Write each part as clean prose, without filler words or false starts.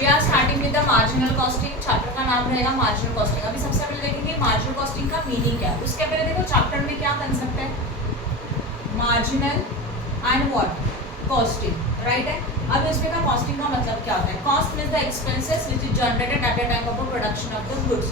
We are starting with the marginal costing. Chapter का नाम रहेगा मार्जिनल कॉस्टिंग। अभी सबसे पहले देखेंगे मार्जिनल कॉस्टिंग का मीनिंग क्या है। उसके पहले देखो चैप्टर में क्या कंसेप्ट है, marginal and what, costing, right है। अब इसमें का कॉस्टिंग का मतलब क्या होता है। Cost means the expenses which is generated at the time of the production of the goods.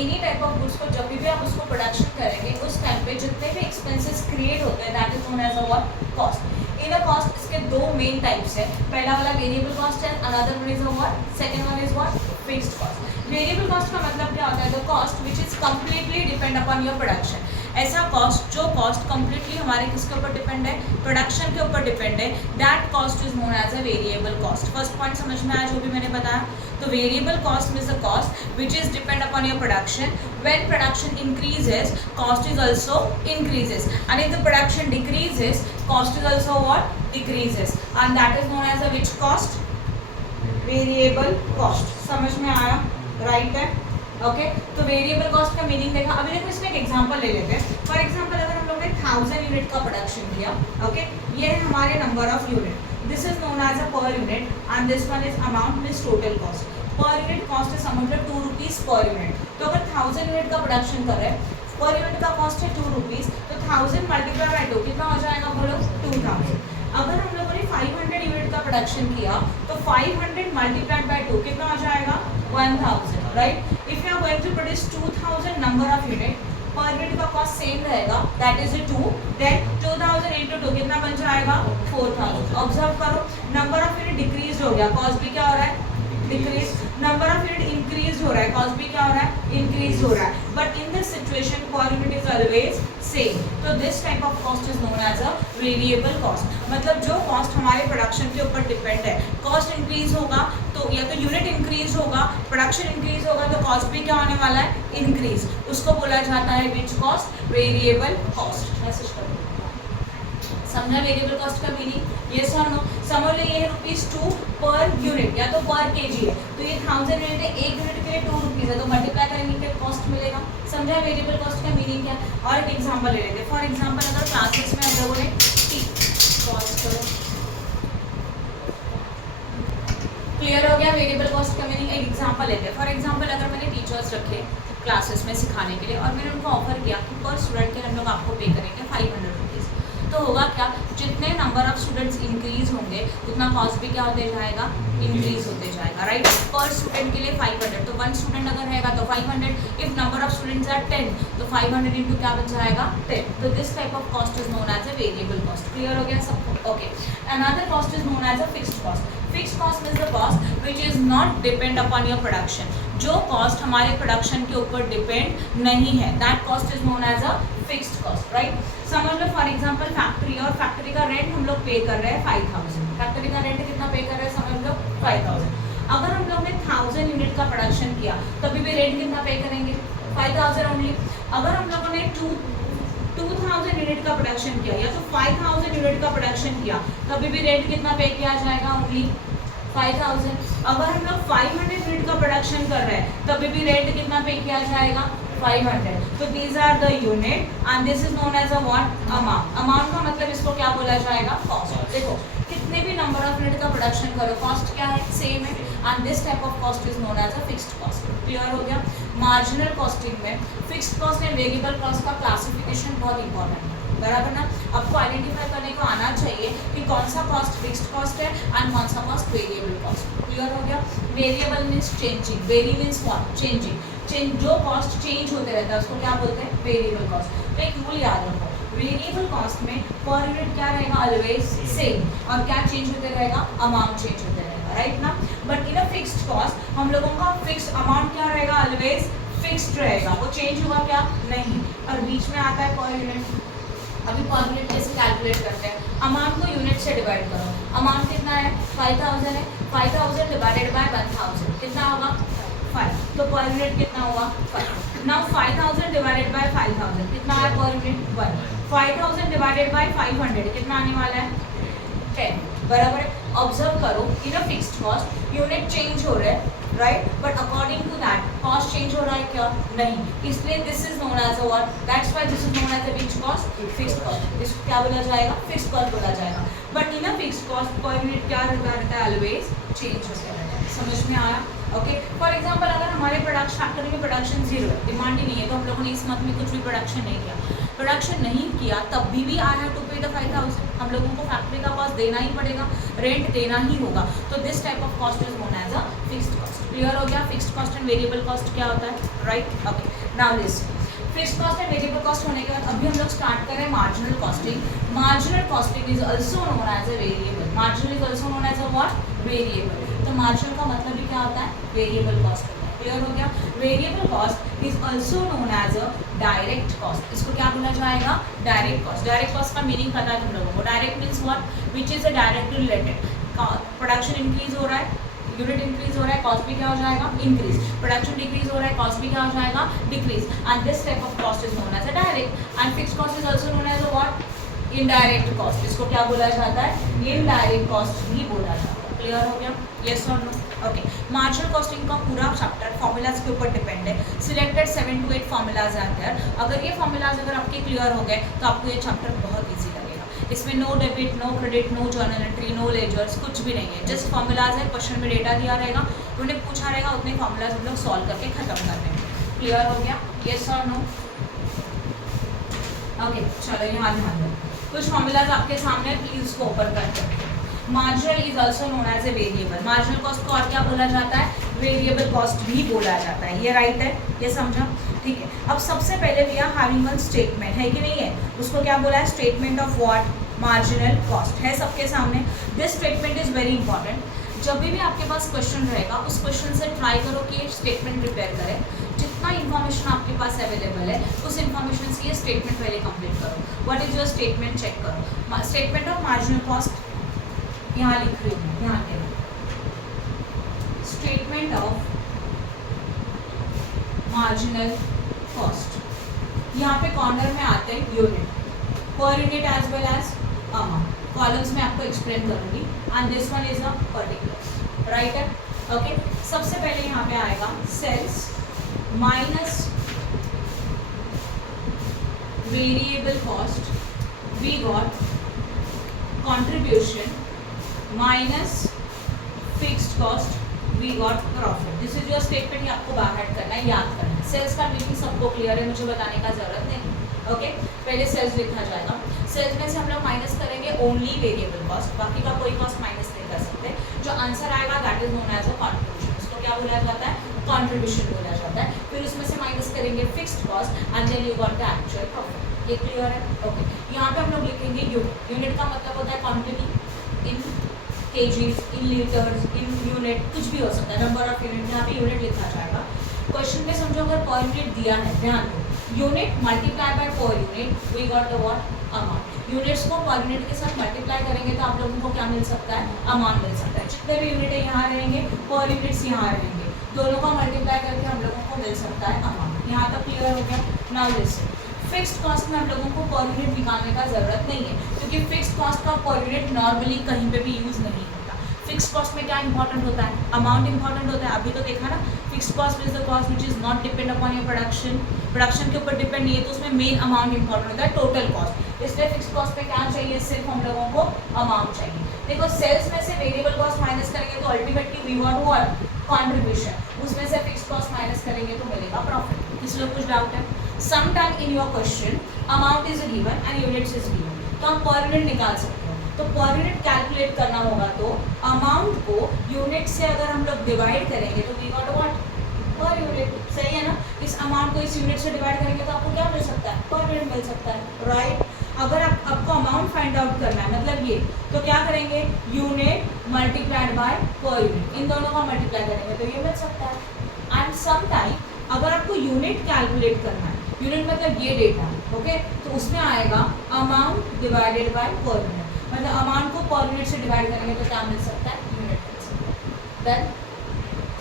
Any type of goods को जब भी आप उसको प्रोडक्शन करेंगे उस टाइम पे जितने भी एक्सपेंसेस क्रिएट होते हैं that is known as a what, cost. In a cost इसके दो मेन टाइप्स है। पहला वाला वेरिएबल कॉस्ट है, another one is a what, second one is what, fixed cost. Variable cost का मतलब क्या होता है, the cost which is completely depend upon your production. ऐसा कॉस्ट जो कॉस्ट कंप्लीटली हमारे किसके ऊपर डिपेंड है, प्रोडक्शन के ऊपर डिपेंड है, that cost is known as a variable cost. First point समझ में आया जो भी मैंने बताया। तो variable cost means the cost which is depend upon your production. When production increases cost is also increases, and if the production decreases cost is also what, decreases, and that is known as a which cost, variable cost. समझ में आया, right है, okay. तो variable cost का meaning देखा। अभी देखो इसमें एक एग्जांपल ले लेते हैं। फॉर एग्जांपल अगर हम लोग ने 1000 यूनिट का प्रोडक्शन किया, ओके, ये है हमारे number of unit, this is known as a per unit and this one is amount means total cost. Per unit cost है समझ लो 2 रुपीज पर यूनिट। तो अगर 1000 यूनिट का प्रोडक्शन कर रहे हैं, पर यूनिट का कॉस्ट है 2 रुपीज, तो 1000 मल्टीप्लाई बाय 2 कितना हो जाएगा बोलो, 2000। अगर हम लोगों ने 500 यूनिट का प्रोडक्शन किया तो 500 मल्टीप्लाइड बाय 2 कितना हो जाएगा, 1000, right. If you are going to produce 2000 number of unit, per unit का कॉस्ट सेम रहेगा, दैट इज 2, देन 2000 इंटू 2 कितना बन जाएगा, 4000। ऑब्जर्व करो, नंबर ऑफ यूनिट डिक्रीज हो गया, कॉस्ट भी क्या हो रहा है, decrease. Number of unit increase हो रहा है, कॉस्ट भी क्या हो रहा है, इंक्रीज हो रहा है। But in this situation per unit is always same. तो this type of cost is known as a variable cost. मतलब जो कॉस्ट हमारे प्रोडक्शन के ऊपर डिपेंड है, कॉस्ट इंक्रीज होगा तो या तो यूनिट इंक्रीज होगा, प्रोडक्शन इंक्रीज होगा तो कॉस्ट भी क्या होने वाला है, इंक्रीज। उसको बोला जाता है which cost, variable cost. Message कर दो, समझा वेरिएबल कॉस्ट का मीनिंग, यस और नो। समझ लो ये है ₹2 पर यूनिट या तो पर केजी है, तो ये 1000 यूनिट है, एक यूनिट के लिए 2 रुपीज़ है, तो मल्टीप्लाई करेंगे क्या कॉस्ट मिलेगा। समझा वेरिएबल कॉस्ट का मीनिंग क्या। और एक एग्जांपल ले लेते हैं। फॉर एग्जांपल अगर क्लासेस में हम लोगों ने कॉस्ट करो, क्लियर हो गया वेरिएबल कॉस्ट का मीनिंग। एक एग्जांपल लेते हैं। फॉर एग्जांपल अगर मैंने टीचर्स रखे क्लासेस में सिखाने के लिए और मैंने उनको ऑफर किया कि पर स्टूडेंट के हम लोग आपको पे करेंगे 500 रुपीज़, तो होगा क्या, जितने नंबर ऑफ स्टूडेंट्स इंक्रीज होंगे उतना कॉस्ट भी क्या होते जाएगा, इंक्रीज होते जाएगा, राइट। पर स्टूडेंट के लिए 500, तो 1 स्टूडेंट अगर रहेगा तो 500, if number of students are 10 तो 500 इंटू क्या बन जाएगा, 10। तो this type of cost is known as a variable cost. Clear हो गया सबको, okay. Another cost is known as a fixed cost. Fixed cost means the cost which is not depend upon your production. जो cost हमारे production के ऊपर depend नहीं है, that cost is known as a fixed cost, right. समझ लो for example factory, और factory का rent हम लोग पे कर रहे हैं 5000। फैक्ट्री का रेंट कितना पे कर रहे हैं, समझ लो 5000। अगर हम लोग ने 1000 यूनिट का प्रोडक्शन किया तभी भी रेंट कितना पे करेंगे, 5000 ओनली। अगर हम लोगों ने 2000 यूनिट का प्रोडक्शन किया या तो 5000 यूनिट का प्रोडक्शन किया तभी भी रेंट कितना पे किया जाएगा, ओनली 5000। अगर हम लोग 500 यूनिट का प्रोडक्शन कर रहे हैं तभी भी रेंट कितना पे किया जाएगा, 500। तो these are the unit and this is known as a what, amount. Amount का मतलब इसको क्या बोला जाएगा, कॉस्ट। देखो कितने भी नंबर ऑफ यूनिट का प्रोडक्शन करो कॉस्ट क्या है, सेम है, and this type of cost is known as a fixed cost. Clear हो गया। मार्जिनल कॉस्टिंग में fixed cost and variable cost का क्लासिफिकेशन बहुत इंपॉर्टेंट है, बराबर ना। आपको आइडेंटिफाई करने को आना चाहिए कि कौन सा कॉस्ट फिक्स्ड कॉस्ट है एंड कौन सा कॉस्ट वेरिएबल कॉस्ट। क्लियर हो गया। Variable means changing, very means what, changing. जो कॉस्ट चेंज होते रहता है उसको क्या बोलते हैं, वेरिएबल कॉस्ट। तो एक रूल याद रखो, वेरिएबल कॉस्ट में पर यूनिट क्या रहेगा, ऑलवेज सेम, और क्या चेंज होते रहेगा, अमाउंट चेंज होते रहेगा, राइट ना। But in a fixed cost हम लोगों का फिक्स्ड अमाउंट क्या रहेगा, ऑलवेज फिक्स्ड रहेगा, वो चेंज होगा क्या, नहीं। और बीच में आता है पर यूनिट। अभी पर यूनिट कैसे कैलकुलेट करते हैं, अमाउंट को यूनिट से डिवाइड करो। अमाउंट कितना है, 5000 है, 5000 डिवाइडेड बाय 1000 कितना होगा, 5। तो पर यूनिट कितना हुआ, 5। नाउ 5000 डिवाइडेड बाय 5000 कितना है पर यूनिट, 1। 5000 डिवाइडेड बाय 500 कितना आने वाला है, 10, बराबर है। ऑब्जर्व करो, in a fixed cost unit change हो रहे हैं, right, but according to that cost change हो रहा है क्या, नहीं। इसलिए this is known as a what, that's why this is known as a which cost, fixed cost. इसको क्या बोला जाएगा, फिक्स्ड कॉस्ट बोला जाएगा। But in a fixed cost per unit क्या रहता है, ऑलवेज चेंज होता रहता है। समझ में आया? ओके, फॉर एग्जांपल अगर हमारे प्रोडक्शन फैक्ट्री में प्रोडक्शन जीरो है, डिमांड ही नहीं है, तो हम लोगों ने इस मंथ में कुछ भी प्रोडक्शन नहीं किया, प्रोडक्शन नहीं किया तब भी आई हैव टू पे द 5000, हम लोगों को फैक्ट्री का कॉस्ट देना ही पड़ेगा, रेंट देना ही होगा। तो this type of cost is known as a fixed cost. Clear हो गया? Fixed cost and variable cost क्या होता है, right? Okay, now listen, fixed cost and variable cost होने के बाद अभी हम लोग स्टार्ट कर रहे हैं marginal costing. Marginal costing is also known as a variable. Marginal is also known as a what, variable. तो मार्जिनल का मतलब भी क्या होता है, वेरिएबल कॉस्ट होता है। क्लियर हो गया? Variable cost is also known as a direct cost. इसको क्या बोला जाएगा, डायरेक्ट कॉस्ट। डायरेक्ट कॉस्ट का मीनिंग पता है तुम लोगों को, direct means what, which is a directly related. Production increase हो रहा है, यूनिट इंक्रीज हो रहा है, कॉस्ट भी क्या हो जाएगा, इंक्रीज। प्रोडक्शन डिक्रीज हो रहा है, कॉस्ट भी क्या हो जाएगा, decrease. And this type of cost is known as a direct. And fixed cost is also known as a what, indirect cost. इसको क्या बोला जाता है, इनडायरेक्ट कॉस्ट भी बोला जाता है। क्लियर हो गया? यस और नो? ओके, मार्जिनल कॉस्टिंग का पूरा चैप्टर फॉर्मूलाज के ऊपर डिपेंड है। सिलेक्टेड 7 to 8 फॉर्मूलाज आते हैं। अगर ये फॉर्मूलाज अगर आपके क्लियर हो गए तो आपको ये चैप्टर बहुत ईजी लगेगा। इसमें no debit, no credit, no journal entry, no ledgers, कुछ भी नहीं है। जस्ट फॉर्मूलाज है, क्वेश्चन में डेटा दिया रहेगा, उन्हें पूछा रहेगा, उतने फॉर्मूलाज हम लोग सॉल्व करके खत्म कर देंगे। क्लियर हो गया? यस और नो? ओके, चलो यहाँ ध्यान दो, कुछ फॉर्मूलाज आपके सामने, प्लीज उसको ओपन करते हैं। Marginal is also known as a variable. Marginal cost को और क्या बोला जाता है, वेरिएबल कॉस्ट भी बोला जाता है। ये राइट है, ये समझा? ठीक है। अब सबसे पहले we are having one statement, है कि नहीं है? उसको क्या बोला है, statement of what, marginal cost है सबके सामने। This statement is very important. जब भी आपके पास क्वेश्चन रहेगा, उस क्वेश्चन से ट्राई करो कि स्टेटमेंट प्रिपेयर करें। जितना इन्फॉर्मेशन आपके पास अवेलेबल है, उस इन्फॉर्मेशन से ये स्टेटमेंट पहले कंप्लीट करो। What is your statement, check करो। स्टेटमेंट ऑफ मार्जिनल कॉस्ट यहाँ लिख रही हूँ, ध्यान देना। स्टेटमेंट ऑफ मार्जिनल कॉस्ट, यहाँ पे कॉर्नर में आते हैं unit, per unit as well as amount. Columns में आपको एक्सप्लेन करूंगी। And this one is a particular, right है? ओके, सबसे पहले यहाँ पे आएगा sales minus variable cost, we got contribution minus fixed cost, we got profit. This is your statement, ये आपको बाहर करना है, याद करना है। सेल्स का मीनिंग सबको क्लियर है, मुझे बताने का जरूरत नहीं। ओके, पहले सेल्स लिखा जाएगा। सेल्स में से हम लोग माइनस करेंगे ओनली वेरिएबल कॉस्ट, बाकी का कोई कॉस्ट माइनस नहीं कर सकते। जो आंसर आएगा that is known as a contribution. इसको क्या बोला जाता है, कॉन्ट्रीब्यूशन बोला जाता है। फिर उसमें से माइनस करेंगे fixed cost and then you got the actual profit. ये क्लियर है? ओके, यहाँ पे हम लोग लिखेंगे यूनिट। यूनिट का मतलब होता है quantity in KGs, in litres, in unit, कुछ भी हो सकता है, नंबर ऑफ यूनिट। यहाँ पे यूनिट लिखा जाएगा। क्वेश्चन में समझो अगर पर यूनिट दिया है, ध्यान दो, unit multiply by per unit, we got the what, amount. Units को पर यूनिट के साथ मल्टीप्लाई करेंगे तो आप लोगों को क्या मिल सकता है, अमाउंट मिल सकता है। जितने भी यूनिट है यहाँ रहेंगे, पर यूनिट्स यहाँ रहेंगे, दोनों का मल्टीप्लाई करके हम लोगों को मिल सकता है अमाउंट। यहाँ तक क्लियर हो गया? नाउ लिसन, फिक्स्ड कॉस्ट में हम लोगों को पर यूनिट निकालने का जरूरत नहीं है, क्योंकि फिक्स्ड कॉस्ट का पर यूनिट नॉर्मली कहीं पे भी यूज नहीं होता। फिक्स्ड कॉस्ट में क्या इंपॉर्टेंट होता है, अमाउंट इंपॉर्टेंट होता है। अभी तो देखा ना, fixed cost is the cost which is not depend upon your production. Production के ऊपर डिपेंड नहीं है, तो उसमें मेन अमाउंट इंपॉर्टेंट होता है, टोटल कॉस्ट। इसलिए फिक्स्ड कॉस्ट में क्या चाहिए, सिर्फ हम लोगों को अमाउंट चाहिए। देखो, सेल्स में से वेरिएबल कॉस्ट माइनस करेंगे तो ultimately we want what, contribution. उसमें से फिक्स्ड कॉस्ट माइनस करेंगे तो मिलेगा प्रॉफिट। इसलिए कुछ डाउट है? Sometime in your question amount is given and units is given, तो आप पर यूनिट निकाल सकते हो। तो पर यूनिट कैलकुलेट करना होगा तो अमाउंट को यूनिट से अगर हम लोग डिवाइड करेंगे तो we got what, per unit. सही है ना? इस अमाउंट को इस यूनिट से डिवाइड करेंगे तो आपको क्या मिल सकता है, पर यूनिट मिल सकता है, राइट? अगर आपको अमाउंट फाइंड आउट करना है, मतलब ये, तो क्या करेंगे, unit multiplied by per unit, इन दोनों का मल्टीप्लाई करेंगे तो ये मिल सकता है। एंड सम टाइम अगर आपको यूनिट कैलकुलेट करना है, यूनिट मतलब ये डेटा, ओके, तो उसमें आएगा amount divided by per unit, मतलब अमाउंट को पर यूनिट से डिवाइड करेंगे तो क्या मिल सकता है, यूनिट मिल सकता है। देन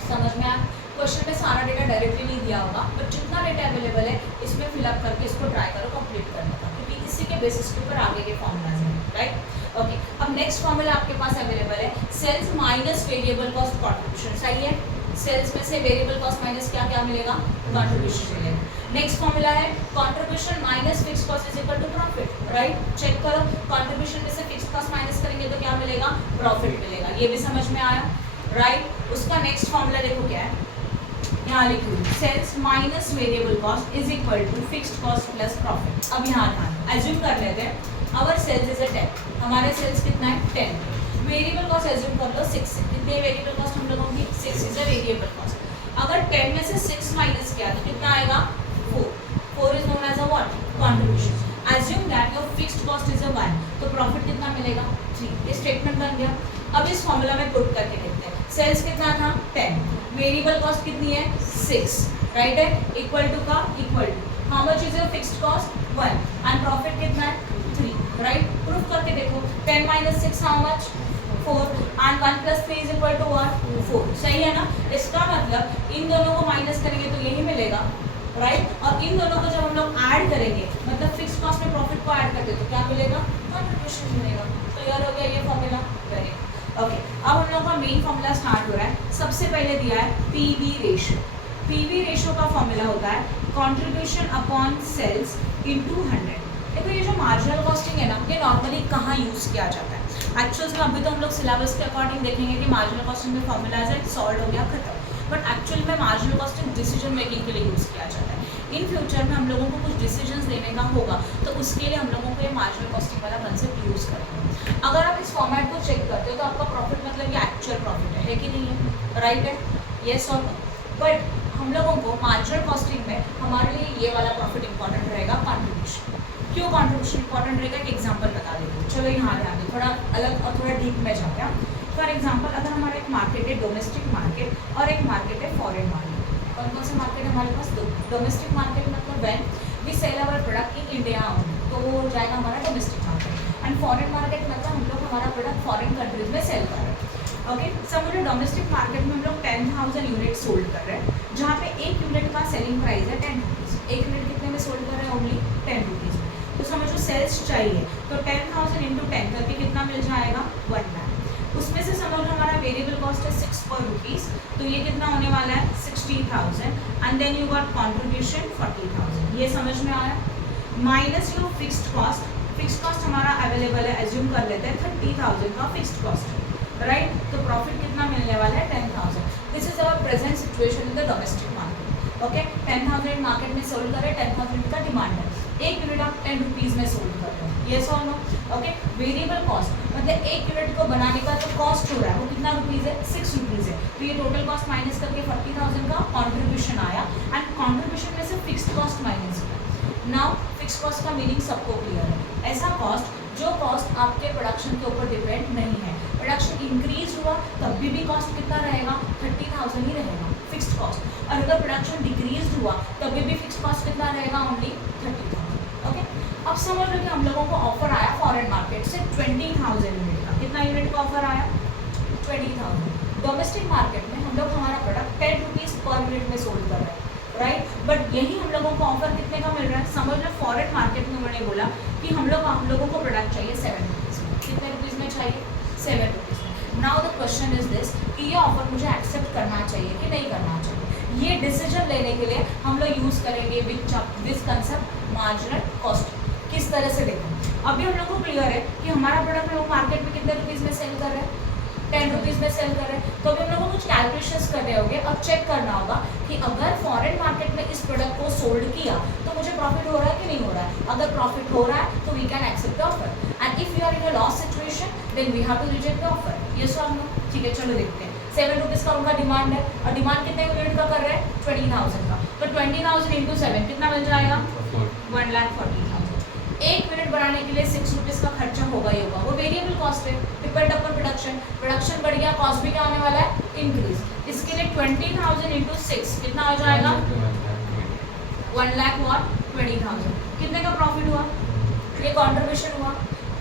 समझ में आया? क्वेश्चन में सारा डेटा डायरेक्टली नहीं दिया होगा, बट जितना डेटा अवेलेबल है इसमें फिलअप करके इसको ट्राई करो कंप्लीट करने का, क्योंकि इसी के बेसिस के ऊपर आगे के फॉर्मूलाज हैं, राइट? ओके, अब नेक्स्ट फॉर्मूला आपके पास अवेलेबल है, sales minus variable cost contribution. सही है? सेल्स में से वेरिएबल कॉस्ट माइनस क्या क्या मिलेगा, कंट्रीब्यूशन मिलेगा। नेक्स्ट फॉर्मूला है contribution minus fixed cost is equal to profit, right. Check करो, कंट्रीब्यूशन में से फिक्स्ड कॉस्ट माइनस करेंगे तो क्या मिलेगा, प्रॉफिट मिलेगा। ये भी समझ में आया, राइट। उसका नेक्स्ट फॉर्मूला देखो क्या है, यहाँ लिखी हुई sales minus variable cost is equal to fixed cost plus profit. अब यहाँ ध्यान एज्यूम कर लेते हैं आवर सेल्स इज अ 10, हमारे सेल्स कितना है 10, वेरिएबल कॉस्ट एज्यूम कर लो 6, कितने वेरिएबल कॉस्ट हम लोगों की 6 इज अ वेरिएबल कॉस्ट। अगर 10 में से 6 माइनस किया तो कितना आएगा 4 is known as a what, contribution. Assume that your fixed cost is a 1, तो प्रॉफिट कितना मिलेगा 3, ये स्टेटमेंट बन गया। अब इस फॉर्मूला में पुट करके देखते हैं, सेल्स कितना था 10, वेरिएबल कॉस्ट कितनी है 6, राइट है, इक्वल टू का equal to how much is your fixed cost 1 and profit कितना है 3, राइट। प्रूफ करके देखो 10 minus 6 how much 4 and 1 plus 3 is equal to what 4, सही है ना। इसका मतलब इन दोनों को माइनस करेंगे तो यही मिलेगा, राइट। और इन दोनों को जब हम लोग ऐड करेंगे मतलब फिक्स्ड कॉस्ट में प्रॉफिट को ऐड करते तो क्या मिलेगा, कंट्रीब्यूशन मिलेगा। क्लियर हो गया ये फॉर्मूला, वेरी ओके। अब हम लोग का मेन फॉर्मूला स्टार्ट हो रहा है। सबसे पहले दिया है पीवी रेशियो। पीवी रेशियो का फॉर्मूला होता है कंट्रीब्यूशन अपॉन सेल्स इनटू 100। देखो ये जो मार्जिनल कॉस्टिंग है ना, ये नॉर्मली कहाँ यूज़ किया जाता है एक्चुअल्स में। अभी तो हम लोग सिलेबस के अकॉर्डिंग देखेंगे कि मार्जिनल कॉस्टिंग में फॉर्मूलाज है, सॉल्व हो गया, खत्म। बट एक्चुअल में मार्जिनल कॉस्टिंग डिसीजन मेकिंग के लिए यूज़ किया जाता है। इन फ्यूचर में हम लोगों को कुछ डिसीजंस लेने का होगा तो उसके लिए हम लोगों को ये मार्जिनल कॉस्टिंग वाला कंसेप्ट यूज़ करेंगे। अगर आप इस फॉर्मेट को चेक करते हो तो आपका प्रॉफिट मतलब ये एक्चुअल प्रॉफिट है कि नहीं है, राइट है, येस और नो। बट हम लोगों को मार्जिनल कॉस्टिंग में हमारे लिए ये वाला प्रॉफिट इंपॉर्टेंट रहेगा, कंट्रीब्यूशन। क्यों कंट्रीब्यूशन इंपॉर्टेंट रहेगा, एक एग्जाम्पल बता देते हैं। चलो यहाँ ध्यान दें, थोड़ा अलग और थोड़ा डीप में जाते हैं। फॉर एग्जाम्पल अगर हमारा एक मार्केट है डोमेस्टिक मार्केट और एक मार्केट है फॉरेन मार्केट। कौन कौन से मार्केट है हमारे पास, दो। डोमेस्टिक मार्केट मतलब when we sell our product in India तो वो जाएगा हमारा domestic market. And foreign market मतलब हम लोग हमारा प्रोडक्ट फॉरेन कंट्रीज में सेल कर रहे हैं। ओके, समझो डोमेस्टिक मार्केट में हम लोग 10,000 यूनिट सोल्ड कर रहे हैं, जहाँ पे एक यूनिट का सेलिंग प्राइस है 10 रुपीज़। एक यूनिट कितने में सोल्ड कर रहे हैं, ओनली 10 रुपीज़। तो समझो सेल्स चाहिए तो 10,000 इंटू 10 करके कितना मिल जाएगा 1 लाख। उसमें से समझो हमारा वेरिएबल कॉस्ट है 6 पर रुपीज़, तो ये कितना होने वाला है 60,000 and then you got contribution 40,000। ये समझ में आया। Minus your fixed cost, fixed cost हमारा अवेलेबल है, एज्यूम कर लेते हैं 30,000 का फिक्स्ड कॉस्ट है, राइट। तो प्रॉफिट कितना मिलने वाला है 10,000। This is our present situation in the domestic market. Okay, 10,000 market में सोल्ड कर रहे हैं, 10,000 का डिमांड है, एक यूनिट आप 10 रुपीज़ में सोल्ड कर रहे हो, येस और नो। ओके, वेरिएबल कॉस्ट मतलब एक यूनिट को बनाने का जो कॉस्ट हो रहा है वो कितना रुपीज़ है, 6 रुपीज़ है। तो ये टोटल कॉस्ट माइनस करके 40,000 का कॉन्ट्रीब्यूशन आया एंड कॉन्ट्रीब्यूशन में से फिक्स्ड कॉस्ट माइनस किया। नाउ फिक्स्ड कॉस्ट का मीनिंग सबको क्लियर है। ऐसा कॉस्ट जो कॉस्ट आपके प्रोडक्शन के ऊपर डिपेंड नहीं है। प्रोडक्शन इंक्रीज हुआ तब भी कॉस्ट कितना रहेगा, 30,000 ही रहेगा फिक्स्ड कॉस्ट। और अगर प्रोडक्शन डिक्रीज हुआ तब भी फिक्स्ड कॉस्ट कितना रहेगा, ओनली 30,000। ओके, अब समझ लो कि हम लोगों को ऑफर आया फॉरेन मार्केट से 20,000 यूनिट का। कितना यूनिट का ऑफर आया, 20,000। डोमेस्टिक मार्केट में हम लोग हमारा प्रोडक्ट 10 रुपीज़ पर यूनिट में सोल्ड कर रहे हैं, राइट। बट यही हम लोगों को ऑफर कितने का मिल रहा है, समझ लो फॉरेन मार्केट में उन्होंने बोला कि हम लोगों को प्रोडक्ट चाहिए 7 रुपीज़ में। कितने रुपीज़ में चाहिए, 7 रुपीज़ में। Now the question is this कि ये ऑफर मुझे एक्सेप्ट करना चाहिए कि नहीं करना चाहिए। ये डिसीजन लेने के लिए हम लोग यूज़ करेंगे दिस कंसेप्ट मार्जिनल कॉस्टिंग। किस तरह से देखो, अभी हम लोग को क्लियर है कि हमारा प्रोडक्ट लोग मार्केट में कितने रुपीज़ में सेल कर रहे हैं, 10 रुपीज़ में सेल कर रहे हैं। तो अभी हम लोग को कुछ कैलकुलेशंस करने होंगे और चेक करना होगा कि अगर फॉरेन मार्केट में इस प्रोडक्ट को सोल्ड किया तो मुझे प्रॉफिट हो रहा है कि नहीं हो रहा है। अगर प्रॉफिट हो रहा है तो we can accept the offer and if you are in a loss situation then we have to reject the offer, yes और नो। ठीक है, चलो देखते हैं। 7 रुपीज़ का उनका डिमांड है और डिमांड कितने यूनिट का कर रहे हैं, 20,000 का। तो 20,000 इंटू 7 कितना मिल जाएगा, 1,40,000। एक यूनिट बनाने के लिए 6 रुपीज़ का खर्चा होगा ही होगा, वो वेरिएबल कॉस्ट है, डिपेंड अपन प्रोडक्शन बढ़ गया, कॉस्ट भी क्या होने वाला है, इंक्रीज। इसके लिए 20,000 इंटू 6 कितना हो जाएगा, 1,20,000। कितने का प्रॉफिट हुआ, ये कॉन्ट्रीब्यूशन हुआ।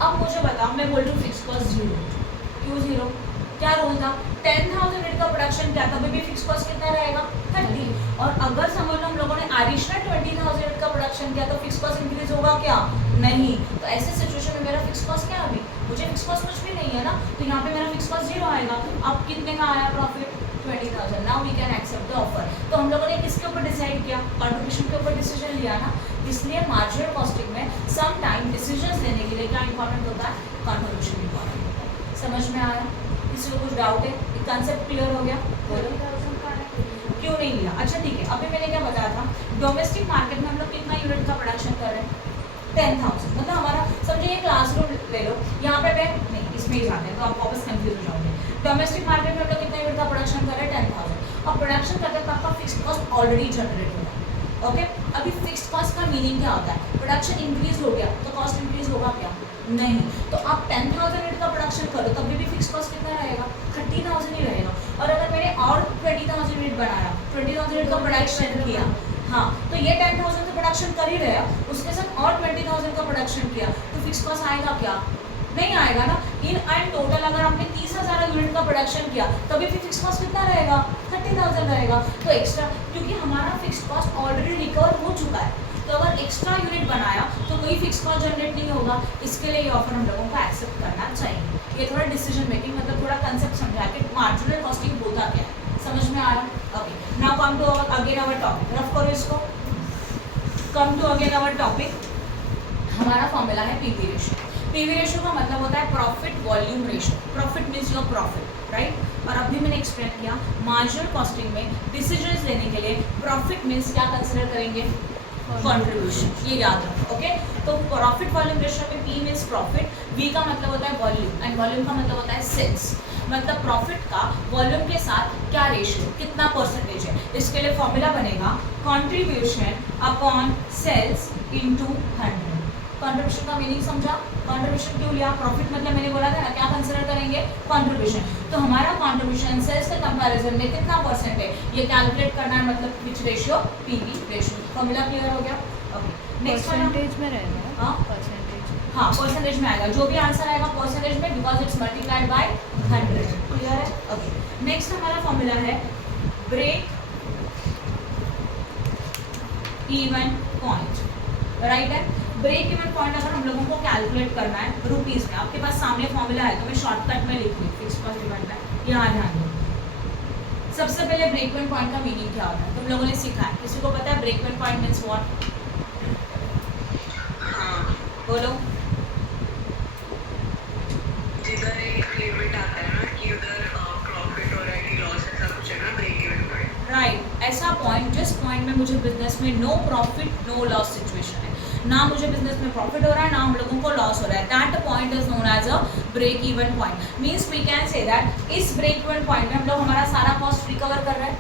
अब मुझे बताओ, मैं बोल रही हूँ फिक्स कॉस्ट 0। क्यों 0, क्या रूल था, 10,000 यूनिट का प्रोडक्शन किया तभी भी फिक्स कॉस्ट कितना रहेगा, 30। और अगर समझ लो हम लोगों ने एडिशनल 20,000 यूनिट का प्रोडक्शन किया तो फिक्स कॉस्ट इंक्रीज होगा क्या, नहीं। तो ऐसे सिचुएशन में मेरा फिक्स कॉस्ट क्या, अभी मुझे फिक्स कॉस्ट कुछ भी नहीं है ना, तो यहाँ पे मेरा फिक्स कॉस्ट 0 आएगा। अब कितने का आया profit, 20,000 10,000, now we can accept the offer. तो हम लोगों ने किसके ऊपर डिसाइड किया, कंट्रीब्यूशन के ऊपर डिसीजन लिया ना, इसलिए मार्जिनल कॉस्टिंग में सम टाइम डिसीजंस लेने के लिए क्या इंपॉर्टेंट होता है, कंट्रीब्यूशन इंपॉर्टेंट होता है। समझ में आया, किसी को कुछ डाउट है, कंसेप्ट क्लियर हो गया, बोलो क्यों नहीं लिया। अच्छा ठीक है, अभी मैंने क्या बताया था, डोमेस्टिक मार्केट में हम लोग कितना यूनिट का प्रोडक्शन कर रहे हैं, 10,000। मतलब हमारा समझिए क्लासरूम ले लो, यहाँ पे नहीं इसमें ही जाते हैं तो आप वापस कंफ्यूज हो जाओगे। डोमेस्टिक मार्केट में हम लोग कितना यूनिट का प्रोडक्शन कर रहे हैं, 10,000। और प्रोडक्शन करते वक्त आपका फिक्स्ड कॉस्ट ऑलरेडी जनरेट हो रहा है। ओके, अभी फिक्स्ड कॉस्ट का मीनिंग क्या होता है, प्रोडक्शन इंक्रीज हो गया तो कॉस्ट इंक्रीज होगा क्या, नहीं। तो आप 10,000 यूनिट का प्रोडक्शन करो तभी भी फिक्स्ड कॉस्ट कितना रहेगा, 30,000 ही रहेगा। और अगर मैंने और 20,000 यूनिट बनाया, 20,000 यूनिट का प्रोडक्शन किया, हाँ, तो ये 10,000 का प्रोडक्शन कर ही रहे, उसके साथ और 20,000 का प्रोडक्शन किया तो फिक्स कॉस्ट आएगा क्या, नहीं आएगा ना। इन एंड टोटल अगर आपने 30,000 यूनिट का प्रोडक्शन किया तभी फिर फिक्स कॉस्ट कितना रहेगा, 30,000 रहेगा। तो एक्स्ट्रा, क्योंकि हमारा फिक्स कॉस्ट ऑलरेडी रिकवर हो चुका है, तो अगर एक्स्ट्रा यूनिट बनाया तो कोई फिक्स कॉस्ट जनरेट नहीं होगा। इसके लिए ये ऑफर हम लोगों को एक्सेप्ट करना चाहिए। ये थोड़ा डिसीजन मेकिंग, मतलब थोड़ा कंसेप्ट समझा कि मार्जिनल कॉस्टिंग होता क्या है, समझ में आ रहा। Okay, now come to again our topic, rough करो इसको। Come to again our topic, हमारा फॉर्मूला है पीवी रेशियो। पीवी रेशियो का मतलब होता है profit volume ratio. Profit means your profit, right. और अभी मैंने एक्सप्लेन किया मार्जिनल कॉस्टिंग में डिसीजंस लेने के लिए प्रॉफिट मीन्स क्या कंसिडर करेंगे, कंट्रीब्यूशन, ये याद रखो। ओके, तो प्रॉफिट वॉल्यूम रेशियो में पी मीन्स प्रॉफिट, वी का मतलब होता है वॉल्यूम, एंड वॉल्यूम का मतलब होता है सेल्स। मतलब प्रॉफिट का वॉल्यूम के साथ क्या रेशियो, कितना परसेंटेज है। इसके लिए फॉर्मूला बनेगा contribution upon sales into 100। Contribution का मीनिंग समझा, कंट्रीब्यूशन क्यों लिया, प्रॉफिट मतलब मैंने बोला था ना क्या कंसिडर करेंगे, कंट्रीब्यूशन। तो हमारा कंट्रीब्यूशन सेल्स के कंपैरिजन में कितना परसेंट है ये कैलकुलेट करना है, मतलब विच ratio, PV ratio. Formula clear हो गया। ओके, नेक्स्ट परसेंटेज में रहेगा, हाँ परसेंटेज, हाँ परसेंटेज में आएगा, जो भी आंसर आएगा परसेंटेज में, because it's multiplied by 100। Clear है। ओके, नेक्स्ट हमारा फॉर्मूला है ब्रेक इवन पॉइंट, राइट है। ब्रेक इवन पॉइंट अगर हम लोगों को कैलकुलेट करना है रुपीज में, आपके पास सामने फॉर्मूला है तो मैं शॉर्टकट में लिख लूँ, फिक्स कॉस्ट डिवाइड बाय, यहाँ ध्यान दो। सबसे पहले ब्रेक इवन पॉइंट का मीनिंग क्या होता है तुम लोगों ने सीखा है, किसी को पता है break even point means what, बोलो। जिधर एक लिमिट आता है ना कि उधर प्रॉफिट हो रहा है कि लॉस, ऐसा कुछ है ना ब्रेक इवन पॉइंट, राइट। ऐसा पॉइंट जिस पॉइंट में मुझे बिजनेस में no profit no loss situation है, ना मुझे बिजनेस में प्रॉफिट हो रहा है ना हम लोगों को लॉस हो रहा है, that point is known as a break even point. Means we can say that इस ब्रेक इवन पॉइंट में हम लोग हमारा सारा कॉस्ट रिकवर कर रहे हैं,